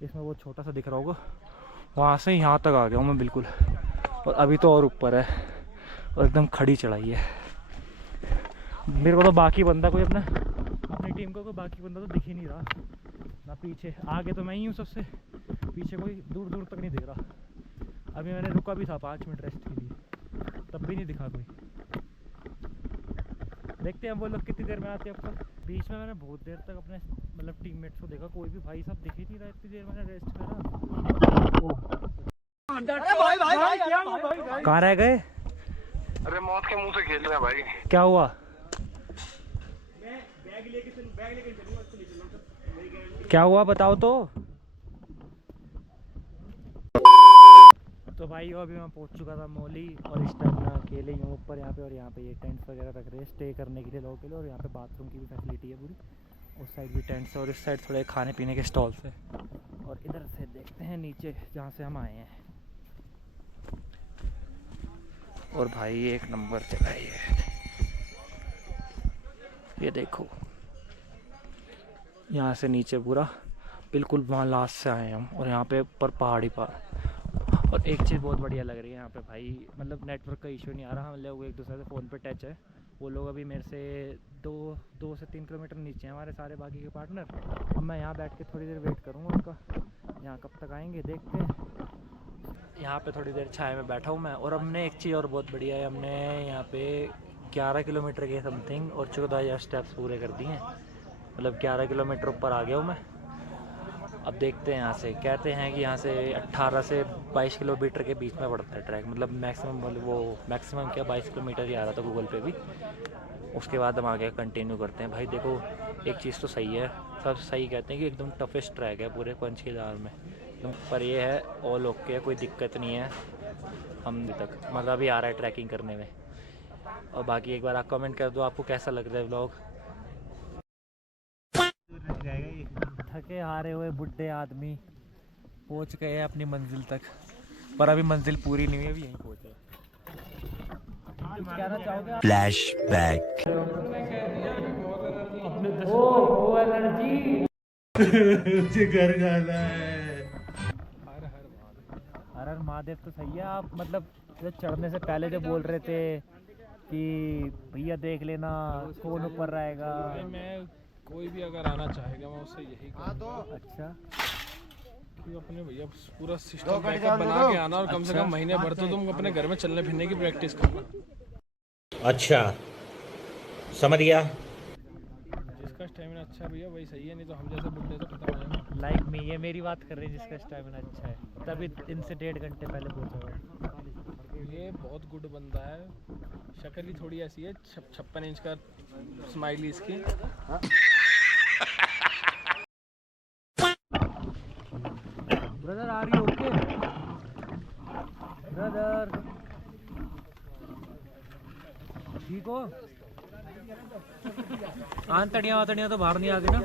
इसमें वो छोटा सा दिख रहा होगा, वहाँ से यहाँ तक आ गया हूँ मैं बिल्कुल। और अभी तो और ऊपर है और एकदम खड़ी चढ़ाई है। मेरे को तो बाकी बंदा कोई अपनी टीम को कोई बाकी बंदा तो दिख ही नहीं रहा ना। पीछे आगे तो मैं ही हूँ सबसे, पीछे कोई दूर दूर तक नहीं दिख रहा। अभी मैंने रुका भी था 5 मिनट रेस्ट के लिए, तब भी नहीं दिखा कोई। देखते हैं वो लोग कितनी देर में आते हैं। अब तक बीच में मैंने बहुत देर तक अपने मतलब टीममेट्स को देखा, कोई भी भाई साहब दिख ही नहीं रहा इतनी देर मैंने रेस्ट करा। कहाँ रह गए? अरे मौत के मुंह से खेल रहे हैं भाई। क्या हुआ? क्या हुआ बताओ तो। तो भाई अभी मैं पहुंच चुका था मौली, और इस टाइम मैं अकेले ही हूँ ऊपर यहाँ पे। और यहाँ पे ये टेंट्स वगैरह रख रहे हैं स्टे करने के लिए लोगों के लिए, और यहाँ पे बाथरूम की भी फैसिलिटी है पूरी। उस साइड भी टेंट्स है और इस साइड थोड़े खाने पीने के स्टॉल्स है। और इधर से देखते हैं नीचे जहाँ से हम आए हैं। और भाई एक नंबर जगह है ये देखो, यहाँ से नीचे पूरा बिल्कुल वहाँ लास्ट से आए हम, और यहाँ पे ऊपर पहाड़ी पर और एक चीज़ बहुत बढ़िया लग रही है यहाँ पे भाई, मतलब नेटवर्क का इशू नहीं आ रहा, हम लोग एक दूसरे से फ़ोन पे टच है। वो लोग अभी मेरे से 2 से 3 किलोमीटर नीचे हैं हमारे सारे बाकी के पार्टनर। अब मैं यहाँ बैठ के थोड़ी देर वेट करूँगा उसका, यहाँ कब तक आएंगे देखते हैं। यहाँ पे थोड़ी देर छाया में बैठा हूँ मैं। और हमने एक चीज़ और बहुत बढ़िया है, हमने यहाँ पे 11 किलोमीटर के समथिंग और 14,000 स्टेप्स पूरे कर दिए हैं, मतलब 11 किलोमीटर ऊपर आ गया हूँ मैं। अब देखते हैं यहाँ से, कहते हैं कि यहाँ से 18 से 22 किलोमीटर के बीच में पड़ता है ट्रैक, मतलब मैक्सिमम क्या 22 किलोमीटर ही आ रहा था गूगल पे भी। उसके बाद हम आगे कंटिन्यू करते हैं। भाई देखो एक चीज़ तो सही है, सब सही कहते हैं कि एकदम टफेस्ट ट्रैक है पूरे पंच के दार में, पर ये है ऑल ओके, कोई दिक्कत नहीं है। हम अभी तक मज़ा भी आ रहा है ट्रैकिंग करने में। और बाकी एक बार आप कमेंट कर दो आपको कैसा लग रहा है व्लॉग। थके हारे हुए बुढ़े आदमी पहुंच गए हैं अपनी मंजिल तक, पर अभी मंजिल पूरी नहीं हुई, अभी यहीं पहुंचे। कहना चाहोगे आप? फ्लैशबैक। मुझे घर जाना है। हर हर महादेव तो सही है। आप मतलब जो चढ़ने से पहले जो बोल रहे थे कि भैया देख लेना कौन ऊपर रहेगा। मैं कोई भी अगर आना चाहेगा मैं उससे यही कहूँगा अच्छा कि अपने भैया पूरा सिस्टम बैकअप बना के आना, और कम से कम महीने भर तो तुम अपने घर में चलने फिरने की प्रैक्टिस करना। अच्छा समझ गया। जिसका स्टेमिना अच्छा है भैया वही सही है, नहीं तो हम जैसे बुढ़े तो खत्म हो जाएंगे। लाइक मी, ये मेरी बात कर रही है जिसका स्टैमिना अच्छा है, तभी इनसे 1.5 घंटे पहले पहुंचा हुआ। ये बहुत गुड बंदा है, शक्ल ही थोड़ी ऐसी है, 56 इंच का स्माइली इसकी। Brother are you okay brother, ठीक हो? आंतड़ियाँ तो बाहर नहीं आ गई ना?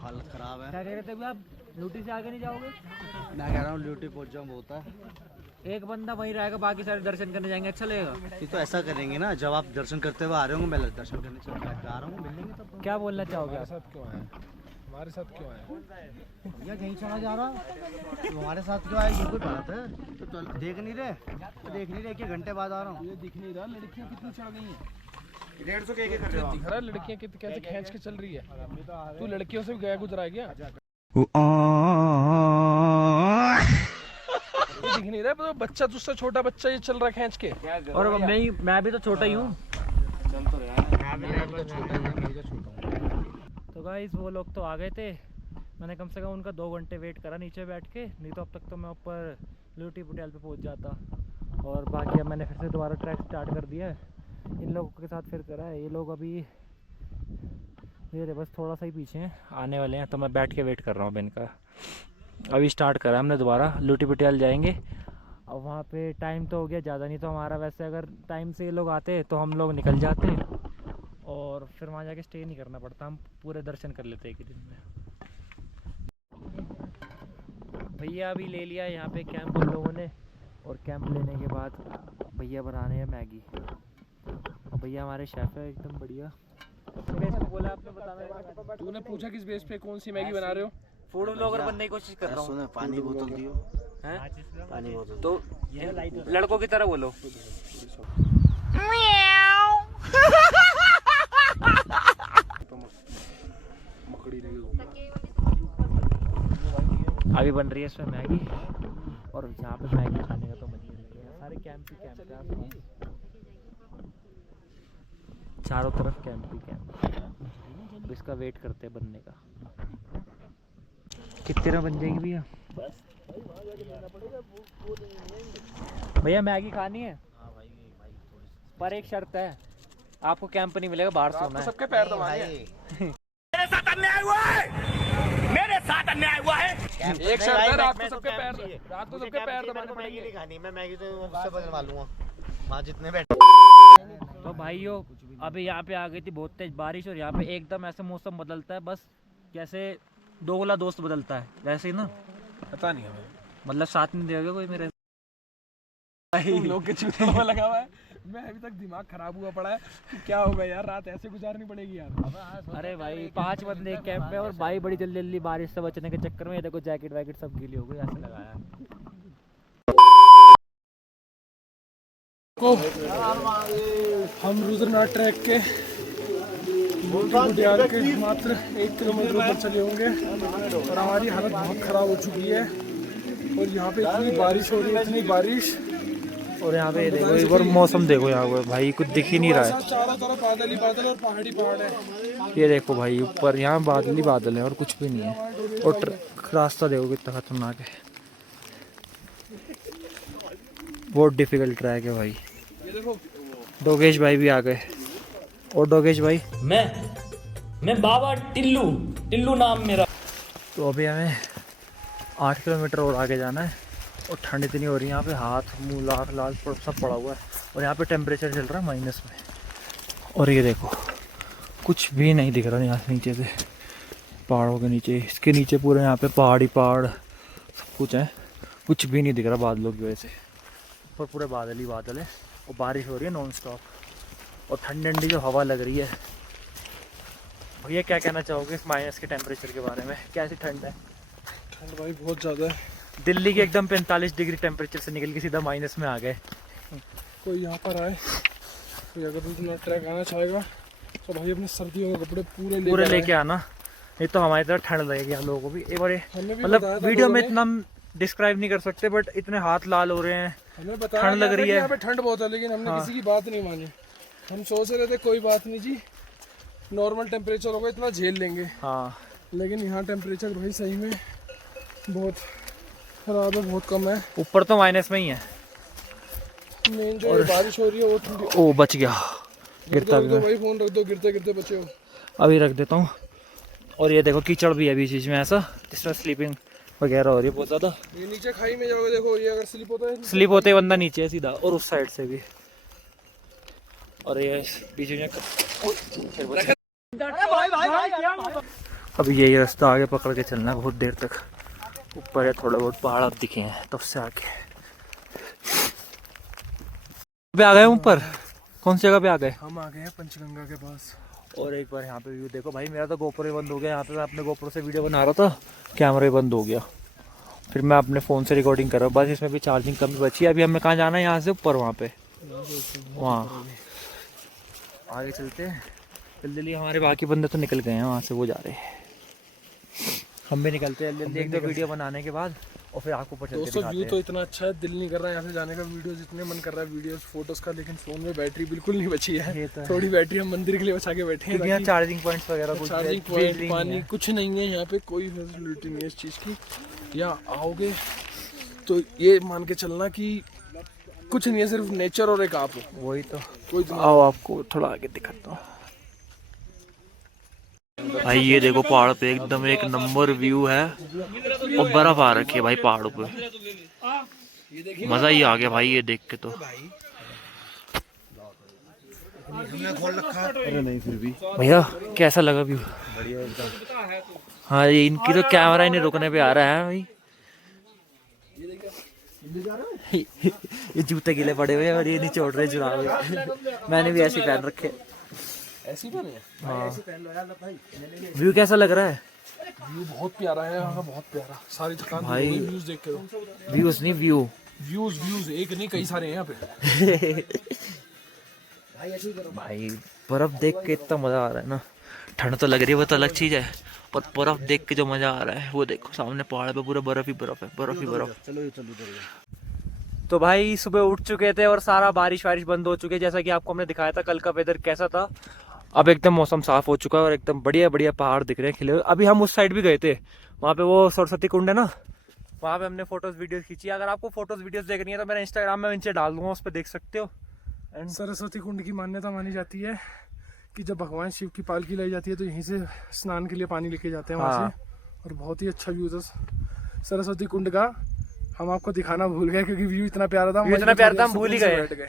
हालत खराब है। क्या कह रहे थे अभी आप? ड्यूटी से आगे नहीं जाओगे? मैं कह रहा हूँ ड्यूटी पहुँच जाऊँ बहुत है। एक बंदा वहीं रहेगा, बाकी सारे दर्शन करने जाएंगे, अच्छा लगेगा? ये तो ऐसा करेंगे ना, जब आप दर्शन करते हुए आ रहे होंगे, मैं दर्शन करने चल आ रहा हूँ, मिलेंगे तब। क्या बोलना चाहोगे आप? साथ क्यों आए? हमारे साथ क्यों आए? भैया कहीं चला जा रहा तो हमारे साथ क्यों आए? ये कोई बात है? तो देख नहीं रहे कि घंटे बाद आ रहा हूँ। ये दिख नहीं रहा लड़कियाँ कितनी चढ़ गई हैं? 150 के कर रहे हो? दिख रहा है लड़कियाँ कैसे खींच के चल रही है। तू लड़कियों से भी गया गुजरा है क्या? ये दिख नहीं रहा है, बच्चा तुझसे छोटा बच्चा ये चल रहा है खींच के। और मैं भी तो छोटा ही हूँ। तो गाइस वो लोग तो आ गए थे, मैंने कम से कम उनका 2 घंटे वेट करा नीचे बैठ के, नहीं तो अब तक तो मैं ऊपर लूटी पुटियाल पे पहुंच जाता। और बाकी अब मैंने फिर से दोबारा ट्रैक स्टार्ट कर दिया है, इन लोगों के साथ फिर करा है। ये लोग अभी मेरे बस थोड़ा सा ही पीछे हैं, आने वाले हैं, तो मैं बैठ के वेट कर रहा हूँ अब इनका। अभी स्टार्ट करा हमने दोबारा, लूटी पुटियाल जाएंगे। अब वहाँ पे टाइम तो हो गया ज़्यादा, नहीं तो हमारा वैसे अगर टाइम से ये लोग आते तो हम लोग निकल जाते और फिर वहाँ जाके स्टे नहीं करना पड़ता, हम पूरे दर्शन कर लेते एक ही दिन में। भैया अभी ले लिया यहाँ पे कैंप उन लोगों ने, और कैंप लेने के बाद भैया बना रहे हैं मैगी। और भैया हमारे शेफ़ है एकदम बढ़िया। बोला आपने बताना, तूने पूछा किस बेस पे कौन सी मैगी बना रहे हो? फूड ब्लॉगर बनने की कोशिश कर रहा हूँ। पानी बोतल दियो। हैं? पानी बोतल तो लड़कों की तरह बोलो। अभी बन रही है इसमें मैगी, और यहाँ पे मैगी खाने का तो मजा ही लगे हैं। सारे कैंप ही कैंप है, चारों तरफ कैंप ही कैंप। अब इसका वेट करते हैं बनने का। कितने में बन जाएगी भैया? भैया मैगी खानी है, पर एक शर्त है, आपको कैंप नहीं मिलेगा, बाहर सोना है। सबके पैर दबाने हैं। मेरे साथ अन्याय हुआ है, मेरे साथ अन्याय हुआ है। एक शर्त है, रात को सबके पैर दबाने पड़ेंगे। नहीं खानी, मैं मैगी तो उससे बदलवा लूंगा वहाँ जितने बैठे। तो भाइयों अभी यहाँ पे आ गई थी बहुत तेज बारिश, और यहाँ पे एकदम ऐसे मौसम बदलता है, बस जैसे दोगला दोस्त बदलता है वैसे ही ना। पता नहीं हमें, मतलब साथ में देगा कोई मेरे? लोग के चूतों में लगा हुआ है। मैं अभी तक दिमाग खराब हुआ पड़ा है कि क्या होगा यार, रात ऐसे गुजारनी पड़ेगी यार। अरे भाई 5 बंदे एक कैंप में, और भाई बड़ी जल्दी जल्दी बारिश से बचने के चक्कर में ये देखो जैकेट वैकेट सब गीली हो गई, ऐसे लगाया। को हम रुद्रनाथ ट्रैक के बुडियाल के मात्र 1 किलोमीटर ऊपर चले होंगे और हमारी हालत बहुत ख़राब हो चुकी है और यहाँ पे इतनी बारिश हो रही है, इतनी बारिश। और यहाँ पे देखो एक बार मौसम देखो यहाँ पे भाई, कुछ दिख ही नहीं रहा है। चारों तरफ बादल ही बादल और पहाड़ी पहाड़ है। ये देखो भाई ऊपर यहाँ बादल ही बादल है और कुछ भी नहीं है। और रास्ता देखो कितना खतरनाक है, बहुत डिफिकल्ट ट्रैक है भाई। डोगेश भाई भी आ गए। और डोगेश भाई, मैं बाबा टिल्लू नाम मेरा। तो अभी हमें 8 किलोमीटर और आगे जाना है और ठंड इतनी हो रही है यहाँ पे, हाथ मुंह लाल लाल सब पड़ा हुआ है। और यहाँ पे टेम्परेचर चल रहा है माइनस में। और ये देखो कुछ भी नहीं दिख रहा यहाँ से नीचे से, पहाड़ों के नीचे, इसके नीचे पूरे यहाँ पे पहाड़ी पहाड़ सब कुछ है, कुछ भी नहीं दिख रहा बादलों की वजह से। ऊपर पूरे बादल ही बादल है और बारिश हो रही है नॉन स्टॉप और ठंडी ठंडी जो हवा लग रही है। भैया क्या कहना चाहोगे इस माइनस के टेम्परेचर के बारे में, कैसी ठंड है? ठंड भाई बहुत ज़्यादा है। दिल्ली के एकदम 45 डिग्री टेम्परेचर से निकल के सीधा माइनस में आ गए। कोई यहाँ पर आए, कोई अगर रुद्रनाथ ट्रैक आना चाहेगा तो भाई अपने सर्दियों के कपड़े पूरे लेके आना, नहीं तो हमारी तरह ठंड लगेगी हम लोगों को भी। एक बार मतलब वीडियो में इतना डिस्क्राइब नहीं कर सकते, बट इतने हाथ लाल हो रहे हैं, हमें बताया ठंड लग रही है। यहाँ पे ठंड बहुत है, लेकिन हमने किसी की बात नहीं मानी। हम सोच रहे थे कोई बात नहीं जी, नॉर्मल टेम्परेचर होगा इतना झेल लेंगे। हाँ, लेकिन यहाँ टेम्परेचर भाई सही में बहुत खराब है, बहुत कम है। ऊपर तो माइनस में ही है। मेन जो बारिश हो रही है वो ठंडी। ओ बच गया, गिरता भी भाई फोन रख दो, गिरते गिरते बचे हो। अभी रख देता हूँ। और ये देखो कीचड़ भी है बीच बीच में, ऐसा जिसमें स्लीपिंग वगैरह हो रही है बहुत ज़्यादा। ये नीचे खाई में जाओगे, देखो ये अगर स्लिप होता है, स्लिप होते ही बंदा नीचे है सीधा, और उस साइड से भी। और ये बीच में अभी यही रास्ता आगे पकड़ के चलना है बहुत देर तक। ऊपर है थोड़ा बहुत पहाड़ अब दिखे हैं तब से आगे। अभी आ गए ऊपर, कौन सी जगह पे आ गए? हम आ गए हैं पंचगंगा के पास। और एक बार यहाँ पे व्यू देखो भाई, मेरा तो गोप्रो बंद हो गया। यहाँ पे मैं अपने गोप्रो से वीडियो बना रहा था, कैमरा बंद हो गया, फिर मैं अपने फ़ोन से रिकॉर्डिंग कर रहा हूँ। बस इसमें भी चार्जिंग कम बची है। अभी हमें कहाँ जाना है? यहाँ से ऊपर, वहाँ पे, वहाँ आगे चलते हैं जल्दी। हमारे बाकी बंदे तो निकल गए हैं वहाँ से, वो जा रहे हैं। हम भी निकलते हैं जल्दी एक दो वीडियो बनाने के बाद, और फिर आपको ऊपर चलते दोस्तों व्यू तो इतना अच्छा है, दिल नहीं कर रहा है यहाँ से जाने का। वीडियो जितने मन कर रहा है वीडियोस फोटोज का, लेकिन फोन में बैटरी बिल्कुल नहीं बची है। थोड़ी बैटरी हम मंदिर के लिए बचा के बैठे हैं। यहाँ चार्जिंग पॉइंट्स वगैरह, चार्जिंग पॉइंट, पानी कुछ नहीं है यहाँ पे, कोई फैसिलिटी नहीं है इस चीज़ की। यहाँ आओगे तो ये मान के चलना कि कुछ नहीं है, सिर्फ नेचर और एक आप हो। वही तो। कोई आओ आपको थोड़ा आगे दिखाता हूँ भाई। ये देखो पहाड़ पे एकदम एक नंबर व्यू है और बर्फ आ रखी है भाई पहाड़ों पे। मजा ही आ गया भाई ये देख के तो। भैया कैसा लगा व्यू? बढ़िया एकदम। हाँ, ये इनकी तो कैमरा ही नहीं रुकने पे आ रहा है भाई। ये जूते गीले पड़े हुए हैं और ये नहीं छोड़ रहे जुराबे। मैंने भी ऐसे पहन रखे। ऐसी बने हैं। हाँ। व्यू कैसा लग रहा है? व्यू बहुत प्यारा है यहाँ का, बहुत प्यारा। सारी थकान भाई व्यूज देख के दो। व्यूज नहीं, व्यूज एक नहीं कई सारे हैं यहाँ पे। भाई बर्फ देख के इतना मजा आ रहा है ना। ठंड तो लग रही है, वो तो अलग चीज है, पर बर्फ देख के जो मजा आ रहा है वो देखो। सामने पहाड़ पे पूरा बर्फ ही बर्फ है, बर्फ ही बर्फ। तो भाई सुबह उठ चुके थे और सारा बारिश वारिश बंद हो चुके हैं। जैसा कि आपको हमने दिखाया था कल का वेदर कैसा था। अब एकदम मौसम साफ हो चुका है और एकदम बढ़िया बढ़िया पहाड़ दिख रहे हैं खिले हुए। अभी हम उस साइड भी गए थे, वहाँ पे वो सरस्वती कुंड है ना, वहाँ पे हमने फोटोज वीडियोस खींची। अगर आपको फोटोज वीडियोस देखनी है तो मेरा इंस्टाग्राम में नीचे डाल दूंगा, उस पर देख सकते हो। एंड सरस्वती कुंड की मान्यता मानी जाती है कि जब भगवान शिव की पालकी लाई जाती है तो यहीं से स्नान के लिए पानी लेके जाते हैं वहाँ से। और बहुत ही अच्छा व्यू था सरस्वती कुंड का। हम आपको दिखाना भूल गए क्योंकि व्यू इतना प्यारा था, हम भूल ही गए।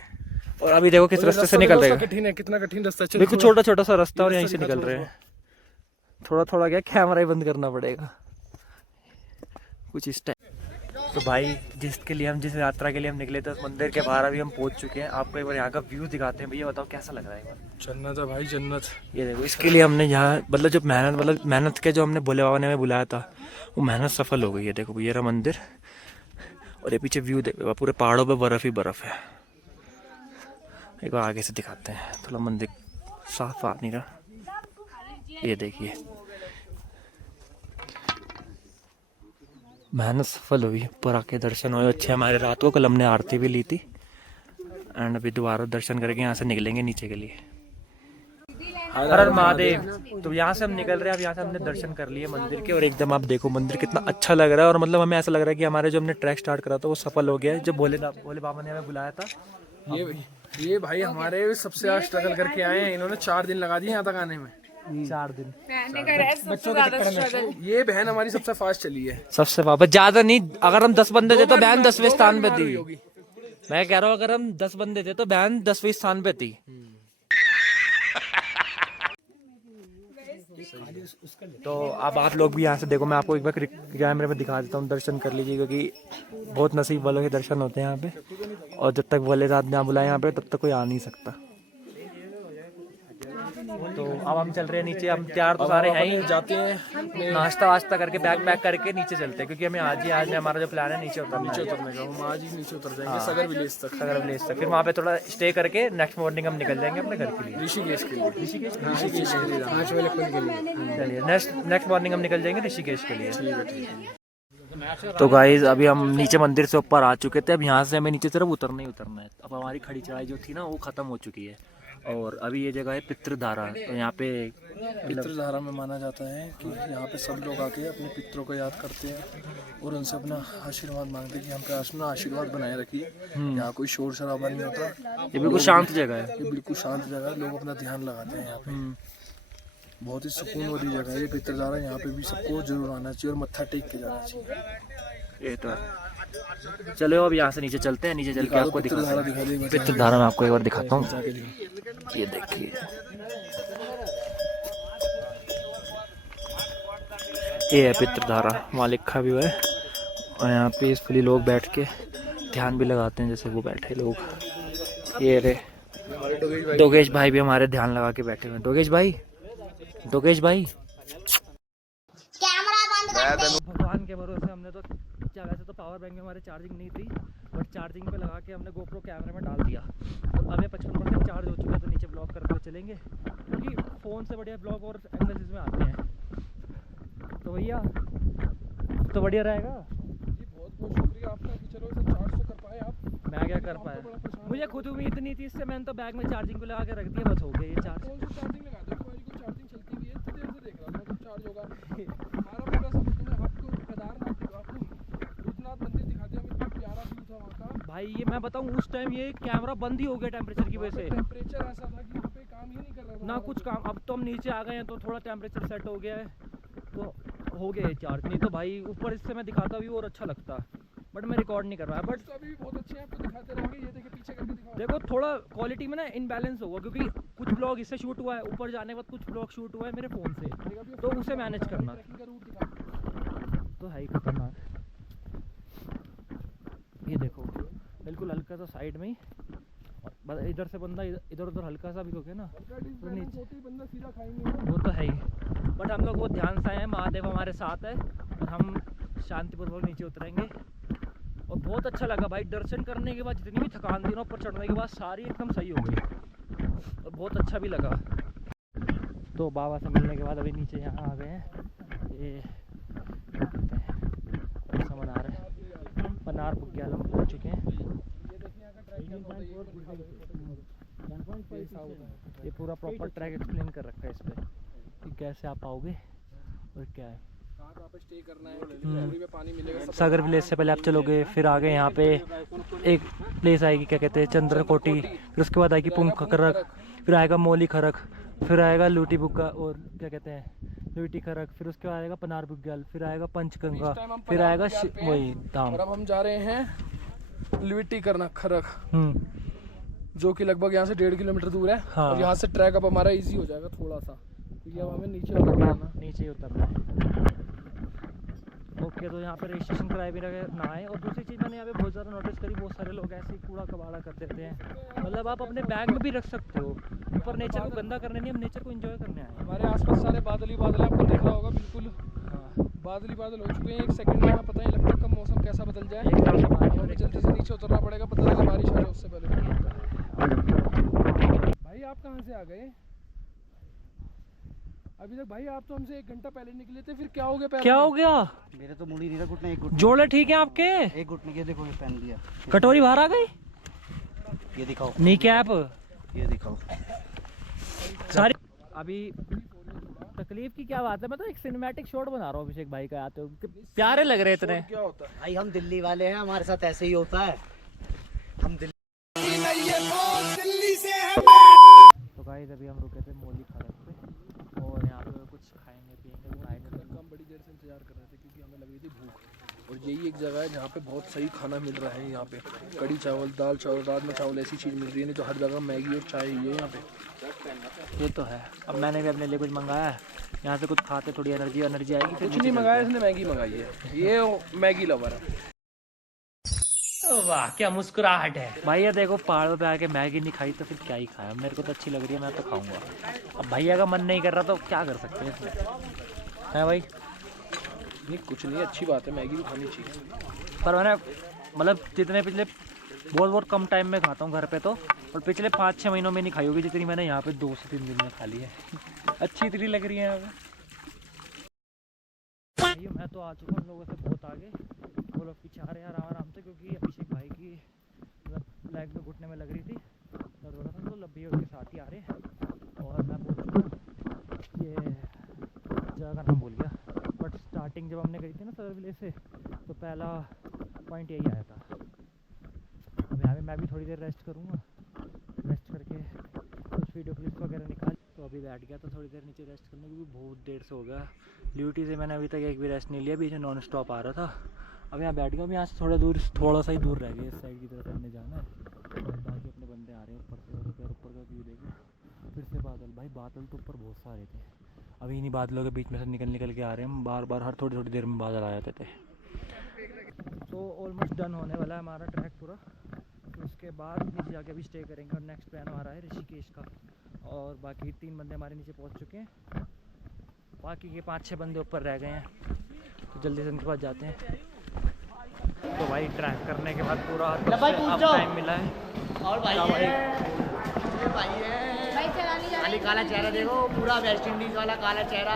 और अभी देखो किस रास्ते से निकल रहे हैं। कठिन है, कितना कठिन रास्ता है। देखो छोटा छोटा सा रास्ता और यहीं से निकल रहे हैं। थोड़ा थोड़ा क्या कैमरा ही बंद करना पड़ेगा कुछ इस टाइम। तो भाई जिस यात्रा के लिए हम निकले थे उस मंदिर के बाहर अभी हम पहुंच चुके हैं। आपको एक बार यहाँ का व्यू दिखाते हैं। भैया बताओ कैसा लग रहा है? जन्नत है भाई, जन्नत। ये देखो, इसके लिए हमने यहाँ मतलब जो मेहनत के जो हमने भोले बाबा ने हमें बुलाया था वो मेहनत सफल हो गई है। देखो ये रहा मंदिर और ये पीछे व्यू देखो, पूरे पहाड़ों पे बर्फ ही बर्फ है। एक बार आगे से दिखाते हैं, थोड़ा मंदिर साफ आ नहीं रहा। ये देखिए, मेहनत सफल हुई, ऊपर आके दर्शन हुए अच्छे हमारे। रात को कल हमने आरती भी ली थी एंड अभी दोबारा दर्शन करके यहाँ से निकलेंगे नीचे के लिए। हर हर महादेव। तो यहाँ से हम निकल रहे हैं, अब यहाँ से हमने दर्शन कर लिए मंदिर के, और एकदम आप देखो मंदिर कितना अच्छा लग रहा है। और मतलब हमें ऐसा लग रहा है कि हमारे जो हमने ट्रैक स्टार्ट करा था वो सफल हो गया है। जो भोले बाबा ने हमें बुलाया था, ये भाई हमारे सबसे ज्यादा स्ट्रगल करके आए हैं। इन्होंने 4 दिन लगा दिए यहाँ तक आने में। 4 दिन। बच्चों के चक्कर में ये बहन हमारी सबसे फास्ट चली है। सबसे वापस ज्यादा नहीं, अगर हम 10 बंदे थे तो बहन 10वें स्थान पे थी। मैं कह रहा हूँ अगर हम 10 बंदे थे तो बहन 10वें स्थान पे थी। तो अब आप लोग भी यहाँ से देखो, मैं आपको एक बार कैमरे में दिखा देता हूँ, दर्शन कर लीजिए, क्योंकि बहुत नसीब वालों के दर्शन होते हैं यहाँ पे। और जब तक भोले नाथ ना बुलाए यहाँ पे तब तक कोई आ नहीं सकता। तो अब हम चल रहे हैं नीचे। हम तैयार तो सारे हैं ही, जाते हैं नाश्ता वाश्ता करके बैग पैक करके नीचे चलते हैं, क्योंकि हमें आज हमारा जो प्लान है नीचे उतरने का। हम आज ही नीचे उतर जाएंगे सगर विलेज तक। फिर वहाँ पे थोड़ा स्टे करके नेक्स्ट मॉर्निंग हम निकल जाएंगे अपने घर के लिए, ऋषिकेश के लिए। चलिए नेक्स्ट मॉर्निंग हम निकल जाएंगे ऋषिकेश के लिए। तो गाइज अभी हम नीचे मंदिर से ऊपर आ चुके थे। अब यहाँ से हमें नीचे तरफ उतरना ही उतरना है। अब हमारी खड़ी चढ़ाई जो थी ना वो खत्म हो चुकी है, और अभी ये जगह है पितृधारा। तो यहाँ पे पितृधारा में माना जाता है कि यहाँ पे सब लोग आके अपने पितरों को याद करते हैं और उनसे अपना आशीर्वाद मांगते हैं कि हम पे अपना आशीर्वाद बनाए रखिए। यहाँ कोई शोर शराबा नहीं होता, ये बिल्कुल शांत जगह है। ये बिल्कुल शांत जगह है, लोग अपना ध्यान लगाते हैं यहाँ पे। बहुत ही सुकून वाली जगह है ये पितृधारा। यहाँ पे भी सबको जरूर आना चाहिए और मत्था टेक के जाना चाहिए। ये तो है। चलो अब यहाँ से नीचे चलते हैं, नीचे चल के आपको पितृधारा में आपको एक बार दिखाता हूँ। ये देखिए, ये है पितृधारा, वहाँ लिखा भी हुआ है। और यहाँ पे पीसफुली लोग बैठ के ध्यान भी लगाते हैं, जैसे वो बैठे लोग। ये रे दोगेश भाई भी हमारे ध्यान लगा के बैठे हुए हैं। दोगेश भाई भगवान के भरोसे हमने तो क्या, वैसे तो पावर बैंक में हमारे चार्जिंग नहीं थी, बट चार्जिंग पे लगा के हमने गोप्रो कैमरे में डाल दिया। तो हमें 55% चार्ज हो चुका है, तो नीचे ब्लॉग करते हुए चलेंगे, क्योंकि फ़ोन से बढ़िया ब्लॉग और एनालिसिस में आते हैं। तो भैया तो बढ़िया रहेगा। बहुत बहुत शुक्रिया आपका कि चलो इसे चार्ज तो कर पाए आप। मैं क्या कर पाया, मुझे खुद उम्मीद नहीं थी इससे। मैंने तो बैग में चार्जिंग को लगा के रख दिया, बस हो गया ये चार्ज। चार्जिंग लगा दो, हमारी को चार्जिंग चलती भी है, इतनी देर से देख रहा था कब चार्ज होगा। हमारा पूरा सब तुम्हें आपको केदारनाथ रुद्रनाथ मंदिर दिखा दिया, इतना प्यारा व्यू था वहाँ का भाई। ये मैं बताऊँ, उस टाइम ये कैमरा बंद ही हो गया टेम्परेचर की वजह से। टेम्परेचर ऐसा था कि वहाँ पे काम ही नहीं कर रहा था ना कुछ काम। अब तो हम नीचे आ गए हैं तो थोड़ा टेम्परेचर सेट हो गया है, तो हो गया ये चार्ज। नहीं तो भाई ऊपर इससे मैं दिखाता भी और अच्छा लगता, बट मैं रिकॉर्ड नहीं कर रहा। बट अभी भी बहुत अच्छे हैं, आपको दिखाते रहेंगे। ये देखिए पीछे करके दिखाओ। देखो थोड़ा क्वालिटी में ना इनबैलेंस होगा, क्योंकि कुछ ब्लॉग इससे शूट हुआ है, ऊपर जाने के बाद कुछ ब्लॉग शूट हुआ है मेरे फ़ोन से, तो उसे मैनेज करना तो है ही खतरनाक। ये देखो बिल्कुल हल्का सा साइड में ही, बस इधर से बंदा इधर उधर हल्का सा भी हो गया ना तो नीचे बंदा सीधा खाएंगे। वो तो है ही। बट हम लोग वो ध्यान से आए हैं, महादेव हमारे साथ है और हम शांतिपूर्वक नीचे उतरेंगे। और बहुत अच्छा लगा भाई, दर्शन करने के बाद जितनी भी थकान थी ना ऊपर चढ़ने के बाद सारी एकदम सही हो गई और बहुत अच्छा भी लगा। तो बाबा से मिलने के बाद अभी नीचे यहाँ आ गए हैं। ये समझ आ रहा है, पनार बुग्याल हम पहुँच चुके हैं। ये पूरा प्रॉपर ट्रैक एक्सप्लेन कर रखा है इस पर कि कैसे आप आओगे और क्या है। स्टे करना है, पानी मिलेगा। सागर विलेज से पहले आप चलोगे, फिर आगे यहाँ पे एक प्लेस आएगी, क्या कहते हैं, चंद्रकोटी। फिर उसके बाद आएगी पुंख खरक, फिर आएगा मोली खरक, फिर आएगा लूटी बुग्गा और क्या कहते हैं लूटी खरक, फिर उसके बाद आएगा पनार बुग्याल, फिर आएगा पंचगंगा, फिर आएगा वही धाम। और अब हम जा रहे हैं लुटी करना खरक, जो कि लगभग यहाँ से 1.5 किलोमीटर दूर है। हाँ। और यहाँ से ट्रैक अब हमारा इजी हो जाएगा थोड़ा सा, क्योंकि अब हमें नीचे उतरना है। नीचे ही उतरना है। ओके, तो यहाँ पे रजिस्ट्रेशन कराए भी ना आए। और दूसरी चीज़ मैंने यहाँ पे बहुत ज़्यादा नोटिस करी, बहुत सारे लोग ऐसे ही कूड़ा कबाड़ा कर देते हैं। मतलब आप अपने बैग में भी रख सकते हो, ऊपर नेचर को गंदा करने नहीं, हम नेचर को एंजॉय करने आए हैं। हमारे आसपास सारे बादल ही बादल, आपको दिख रहा होगा बिल्कुल। हाँ, बादल ही बादल हो चुके हैं। 1 सेकंड में पता नहीं लगता कब मौसम कैसा बदल जाए। हमें जल्दी से नीचे उतरना पड़ेगा, पता लगा बारिश आ जाए उससे पहले। भाई आप कहाँ से आ गए अभी तक? भाई आप तो हमसे 1 घंटा पहले निकले थे, फिर क्या हो गया? क्या हो गया? मेरे तो मुड़ी नहीं था घुटने, एक घुटने जोड़े ठीक है आपके? एक घुटने के देखो ये पहन लिया। कटोरी बाहर आ गई? ये दिखाओ, नी कैप ये दिखाओ सारी। अभी तकलीफ की क्या बात है, मैं तो एक सिनेमैटिक शॉट बना रहा हूँ अभिषेक भाई का, आते हो प्यारे लग रहे इतने। क्या होता है भाई? हम दिल्ली वाले हैं, हमारे साथ ऐसे ही होता है। हम दिल्ली तो गाइस अभी हम रुके थे मौली खड़क पे और यहाँ पे कुछ खाएंगे पिएंगे। हम बड़ी देर से इंतजार कर रहे थे क्योंकि हमें लगी थी भूख, और यही एक जगह है जहाँ पे बहुत सही खाना मिल रहा है। यहाँ पे कड़ी चावल, दाल चावल, राजमा चावल ऐसी चीज़ मिल रही है, नहीं तो हर जगह मैगी और चाय ही है यहाँ पे। ये तो है। अब मैंने भी अपने लिए कुछ मंगाया है, यहाँ से कुछ खाते थोड़ी एनर्जी आएगी। कुछ नहीं मंगाया इसने, मैगी मंगाई है। ये मैगी लवर है। वाह क्या मुस्कुराहट है भाई। ये देखो पहाड़ों पे आके मैगी नहीं खाई तो फिर क्या ही खाया। मेरे को तो अच्छी लग रही है, मैं तो खाऊंगा। अब भैया का मन नहीं कर रहा तो क्या कर सकते हैं इसमें, है भाई? नहीं कुछ नहीं, अच्छी बात है, मैगी भी खानी चाहिए। पर मैंने मतलब जितने पिछले बहुत कम टाइम में खाता हूँ घर पे तो, और पिछले 5-6 महीनों में नहीं खाई होगी जितनी मैंने यहाँ पे 2 से 3 दिन में खा ली है। अच्छी इतनी लग रही है यहाँ पे। मैं तो आ चुका हूँ लोगों से बहुत आगे, वो लोग पीछे आ रहे हैं आराम से, क्योंकि अभिषेक भाई की मतलब लेग में घुटने में लग रही थी दर्द हो रहा था, तो लब्बी उसके साथ ही आ रहे हैं। और मैं बोल चुका ये जगह का नाम भूल गया, बट स्टार्टिंग जब हमने करी थी ना सदर विलेज से, तो पहला पॉइंट यही आया था। अब यहाँ पे मैं भी थोड़ी देर रेस्ट करूँगा, रेस्ट करके कुछ वीडियो क्लिप्स वगैरह निकाल। तो अभी बैठ गया तो थोड़ी देर नीचे रेस्ट करने, क्योंकि बहुत देर से हो गया। ड्यूटी से मैंने अभी तक एक भी रेस्ट नहीं लिया, बीच में नॉन स्टॉप आ रहा था। अब यहाँ बैठ गया। अब यहाँ से थोड़ा सा ही दूर रह गया, इस साइड की तरफ हमने जाना है। और बाकी अपने बंदे आ रहे हैं ऊपर से, और ऊपर का व्यू देखो। फिर से बादल, भाई बादल तो ऊपर बहुत सारे थे। अभी इन्हीं बादलों के बीच में से निकल के आ रहे हैं हम, बार हर थोड़ी देर में बादल आ जाते थे। तो ऑलमोस्ट डन होने वाला है हमारा ट्रैक पूरा। तो उसके बाद नीचे जाके अभी स्टे करेंगे, और नेक्स्ट प्लान हमारा है ऋषिकेश का। और बाकी 3 बंदे हमारे नीचे पहुँच चुके हैं, बाकी के 5-6 बंदे ऊपर रह गए हैं, तो जल्दी से उनके पास जाते हैं। तो भाई ट्रैक करने के बाद पूरा अब टाइम मिला है। और भाई खाली काला चेहरा देखो, पूरा वेस्ट इंडीज वाला काला चेहरा।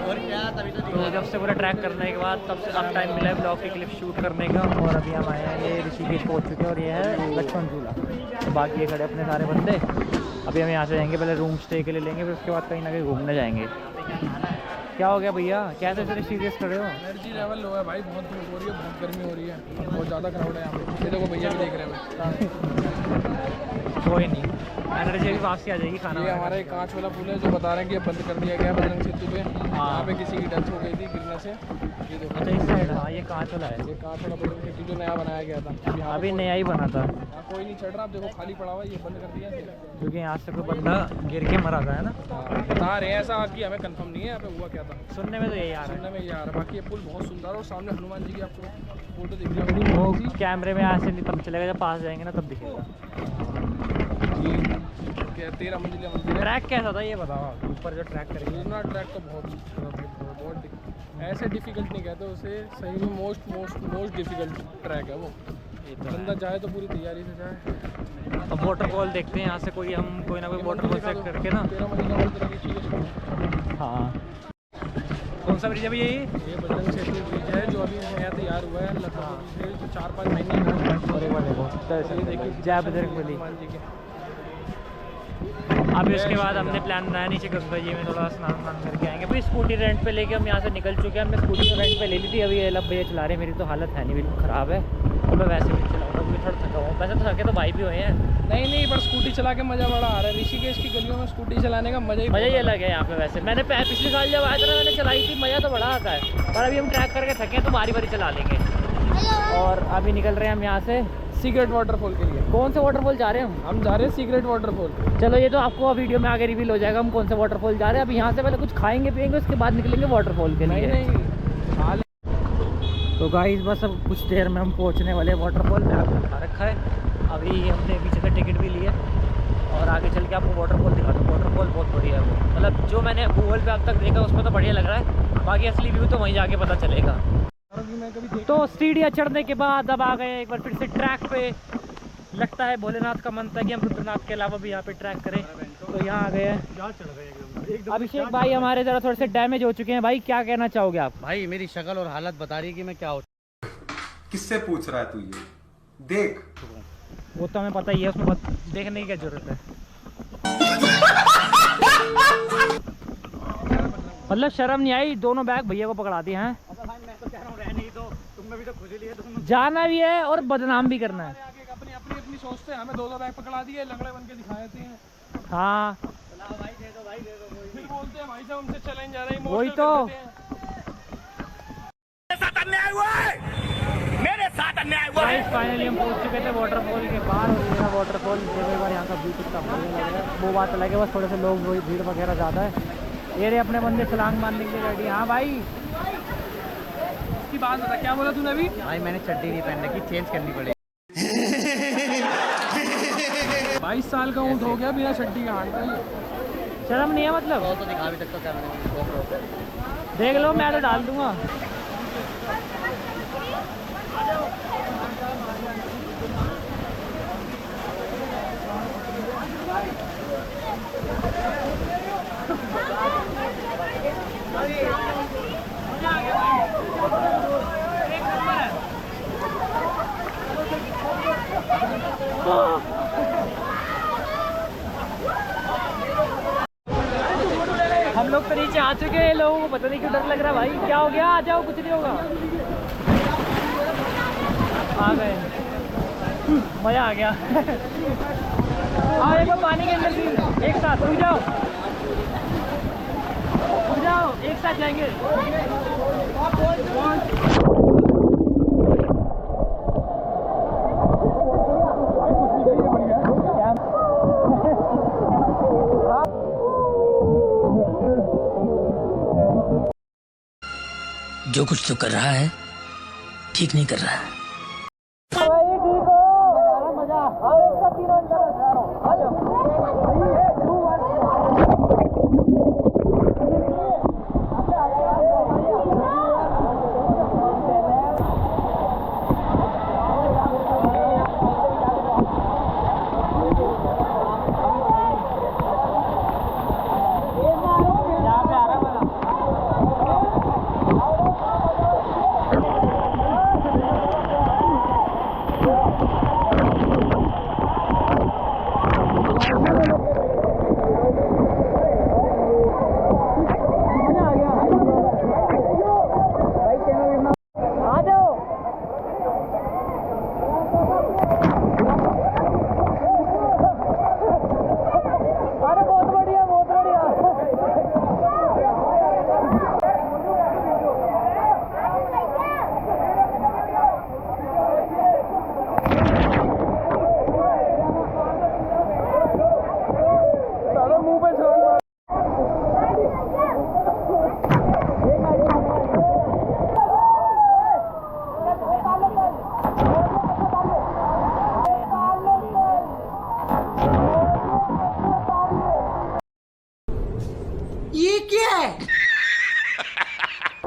और क्या, तभी तो जब से पूरा ट्रैक करने के बाद तब से अब टाइम मिला है ब्लॉग की क्लिप शूट करने का। और अभी हम आए हैं, ये ऋषिकेश पहुँच चुके हैं, और ये है लक्ष्मण झूला। तो बाकी ये खड़े अपने सारे बंदे। अभी हम यहाँ से जाएंगे, पहले रूम स्टे के लिए लेंगे, फिर उसके बाद कहीं ना कहीं घूमने जाएंगे। क्या हो गया भैया, कैसे इतने सीरियस खड़े हो? एनर्जी लेवल लो है भाई, बहुत धूप हो रही है, बहुत गर्मी हो रही है, बहुत ज़्यादा क्राउड है यहाँ पे। ये देखो भैया भी देख रहे हैं। कोई नहीं, एनर्जी भी वापसी आ जाएगी खाना। ये हमारा एक कांच वाला पुल है जो बता रहे हैं कि अब बंद कर दिया गया है बजरंग सेतु पे। यहाँ पे किसी की डेथ हो गई थी गिरने से। ये देखो, अच्छा इस साइड, हाँ ये कांच वाला है। ये कांच वाला बजरंग सेतु जो नया बनाया गया था, अभी नया ही बना था, यहाँ कोई नहीं चढ़ रहा। आप देखो खाली पड़ा हुआ है, ये बंद कर दिया है। क्योंकि यहाँ से कोई बंदा गिर के मरा था, है ना? बता रहे हैं ऐसा, कि हमें कंफर्म नहीं है यहाँ पे हुआ क्या था। सुनने में तो यही आ रहा है। सुनने में ये आ रहा है। बाकी ये पुल बहुत सुंदर है, और सामने हनुमान जी की आपको फोटो दिख रही वो होगी। कैमरे में ऐसे नहीं तब चलेगा, जब पास जाएंगे ना तब दिखेगा। 13 मंजिला मंदिर है। ट्रैक कैसा था ये बताओ आप, ऊपर जो ट्रैक करेंगे। गिरना ट्रैक तो बहुत ऐसे डिफिकल्ट नहीं कहते उसे, सही में मोस्ट डिफिकल्ट ट्रैक है वो। बंदा जाए तो पूरी तैयारी से जाए। अब वाटरफॉल देखते हैं यहाँ से, कोई ना कोई वाटरफॉल सेट करके ना। 13 मंजिला मंदिर ऋषिकेश का। हाँ कौन सा ब्रिज है भैया? ये बजरंग सेतु ब्रिज है जो अभी नया तैयार हुआ है, लगभग 4-5 महीने हुए। और एक बार देखो, देखिए जय बजरंगबली। हनुमान जी के। अभी उसके बाद हमने प्लान बनाया नीचे गंगा जी में थोड़ा स्नान करके आएंगे। भाई स्कूटी रेंट पे लेके हम यहाँ से निकल चुके हैं। हमने स्कूटी तो रेंट पे ले ली थी, अभी ये लब भैया चला रहे हैं। मेरी तो हालत है नहीं, बिल्कुल ख़राब है, और मैं वैसे भी चलाऊँगा क्योंकि थोड़ा थका हुआ। वैसे तो थके तो भाई भी हुए हैं। नहीं पर स्कूटी चला के मज़ा बड़ा आ रहा है। ऋषिकेश की गलियों में स्कूटी चलाने का मज़ा ही अलग है यहाँ पे। वैसे मैंने पिछले साल जब आया था मैंने चलाई थी, मज़ा तो बड़ा आता है। पर अभी हम ट्रैक करके थके हैं तो बारी चला लेंगे। और अभी निकल रहे हैं हम यहाँ से सीक्रेट वाटरफॉल के लिए। कौन से वाटरफॉल जा रहे हैं हम जा रहे हैं सीक्रेट वाटरफॉल। चलो ये तो आपको वीडियो में आगे रिवील हो जाएगा हम कौन से वाटरफॉल जा रहे हैं। अभी यहाँ से पहले कुछ खाएंगे पिएंगे, उसके बाद निकलेंगे वाटरफॉल के लिए। नहीं तो गाइस बस अब कुछ देर में हम पहुँचने वाले वाटरफॉल में। आपको दिखा रखा है, अभी हमने पीछे से टिकट भी ली है, और आगे चल के आपको वाटरफॉल दिखा दूँ। वाटरफॉल बहुत बढ़िया है वो, मतलब जो मैंने गूगल पे अब तक देखा उसमें तो बढ़िया लग रहा है। बाकी असली व्यू तो वहीं जाके पता चलेगा। तो सीढ़ियाँ चढ़ने के बाद अब आ गए एक बार फिर से ट्रैक पे, लगता है भोलेनाथ का मन था कि हम रुद्रनाथ के अलावा भी यहाँ पे ट्रैक करें, तो यहाँ आ गए हैं। अभिषेक भाई हमारे ज़रा थोड़े से डैमेज हो चुके हैं भाई, क्या कहना चाहोगे आप? भाई मेरी शक्ल और हालत बता रही है कि मैं क्या हो। किससे पूछ रहा है तू ये? देख वो तो हमें पता ही है, उसमें देखने की क्या जरूरत है। मतलब शर्म नहीं आई, दोनों बैग भैया को पकड़ा दिए हैं। जाना भी है और बदनाम भी करना है। अपनी सोचते हैं, हमें दो बैग पकड़ा दिए, लंगड़े बन के दिखा देते हैं। हाँ फिर बोलते हैं भाई साहब हमसे चैलेंज आ रहा है, वही तो। मेरे साथ अन्याय हुआ है। फाइनली हम पहुंच चुके थे वाटरफॉल के बाहर, और ये वाटरफॉल देखो एक बार यहाँ का व्यू कितना बढ़िया लग रहा है। वो बात अलग है, बस थोड़े से लोग भीड़ वगैरह ज़्यादा है। ये रे अपने बंदे छलांग मारने के लिए रेडी। हाँ भाई इसकी बात बता, क्या बोला तूने अभी? भाई मैंने चड्डी नहीं पहन रखी, चेंज करनी पड़ेगी। 22 साल का ऊँट हो गया बिना चड्डी का हाथ। शर्म नहीं है मतलब? तो दिखा भी सकता कैमरे में। देख लो, मैं तो डाल दूंगा। हम लोग तो नीचे आ चुके हैं, लोगों को पता नहीं क्यों डर लग रहा है भाई। क्या हो गया? आ जाओ, कुछ नहीं होगा। आ गए, मजा आ गया। आओ एक बार पानी के अंदर भी एक साथ रुक जाओ, एक साथ जाएंगे। जो कुछ तो कर रहा है ठीक नहीं कर रहा है।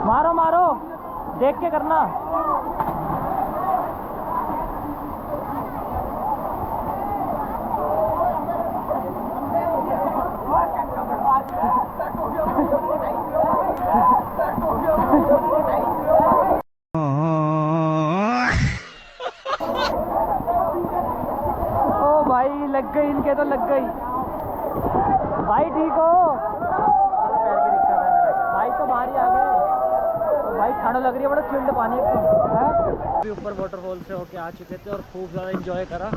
मारो मारो, देख के करना। ओ भाई लग गई, इनके तो लग गई। भाई ठीक हो? पैर की दिक्कत है मेरा भाई, तो बाहर ही आ गए। भाई ठंड लग रही है, बड़ा चिल्ड पानी है। अभी ऊपर वाटरफॉल से होके आ चुके थे और खूब ज़्यादा एंजॉय करा,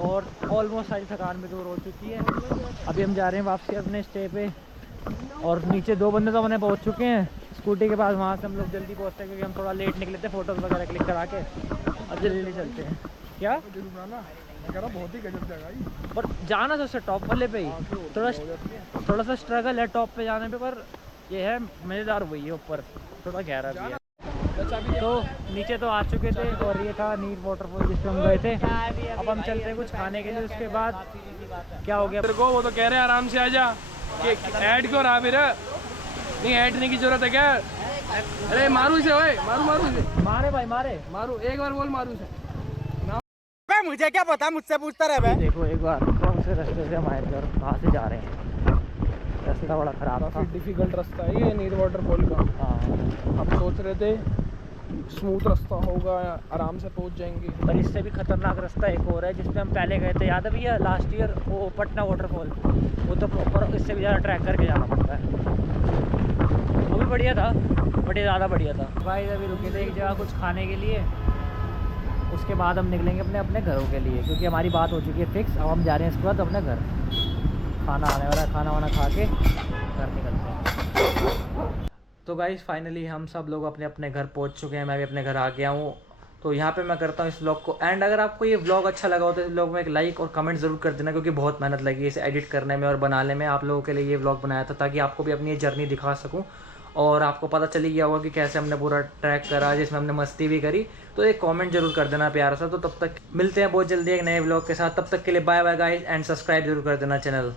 और ऑलमोस्ट सारी थकान भी दूर हो चुकी है। अभी हम जा रहे हैं वापसी अपने स्टे पे, और नीचे दो बंदे तो हमने पहुंच चुके हैं स्कूटी के पास। वहाँ से हम लोग जल्दी पहुँचते हैं क्योंकि हम थोड़ा लेट निकले थे, फ़ोटोज़ वगैरह क्लिक करा के। अब जल्दी चलते हैं। क्या बहुत ही गजब जगह, पर जाना तो उससे टॉप वाले पे ही थोड़ा सा स्ट्रगल है टॉप पे जाने पे, पर ये है मज़ेदार हुई है। ऊपर थोड़ा गहरा भी है। तो नीचे तो आ चुके थे, और ये था नीर वाटरफॉल जिस पे हम गए थे। अब हम चलते हैं कुछ खाने के लिए। उसके बाद क्या हो गया तेरे को? वो तो कह रहे हैं आराम से आ जा, कि ऐड क्यों रहा मेरा? नहीं ऐडने की जरूरत है क्या? अरे मारू इसे, ओए मारू इसे। मारे भाई, मारे मारू, एक बार बोल मारू इसे। मुझे क्या पता, मुझसे पूछता रहे। देखो एक बार कौन से रास्ते से हमारे घर कहाँ से जा रहे हैं, रास्ता बड़ा ख़राब था, काफ़ी डिफिकल्ट रास्ता है ये नीर वाटरफॉल का। हाँ हम सोच रहे थे स्मूथ रास्ता होगा, आराम से पहुंच जाएंगे, पर इससे भी खतरनाक रास्ता एक और है जिसपे हम पहले गए थे, याद है भैया लास्ट ईयर, वो पटना वाटरफॉल। वो तो प्रॉपर इससे भी ज़्यादा ट्रैक करके जाना पड़ता है। वो भी बढ़िया था, बड़ी ज़्यादा बढ़िया था। भाई अभी रुके थे एक जगह कुछ खाने के लिए, उसके बाद हम निकलेंगे अपने अपने घरों के लिए, क्योंकि हमारी बात हो चुकी है फिक्स। अब हम जा रहे हैं इसके बाद अपने घर, खाना आने वाला है, खाना वाना खा के घर निकलते हैं। तो गाइस फाइनली हम सब लोग अपने अपने घर पहुंच चुके हैं, मैं भी अपने घर आ गया हूँ। तो यहाँ पे मैं करता हूँ इस व्लॉग को एंड। अगर आपको ये व्लॉग अच्छा लगा हो तो इस व्लॉग में एक लाइक और कमेंट ज़रूर कर देना, क्योंकि बहुत मेहनत लगी है इसे एडिट करने में और बनाने में। आप लोगों के लिए ये व्लॉग बनाया था ताकि आपको भी अपनी ये जर्नी दिखा सकूँ और आपको पता चली गया होगा कि कैसे हमने पूरा ट्रैक करा, जिसमें हमने मस्ती भी करी। तो एक कमेंट जरूर कर देना प्यारा सा। तो तब तक मिलते हैं बहुत जल्दी एक नए व्लॉग के साथ, तब तक के लिए bye bye guys and subscribe जरूर कर देना चैनल।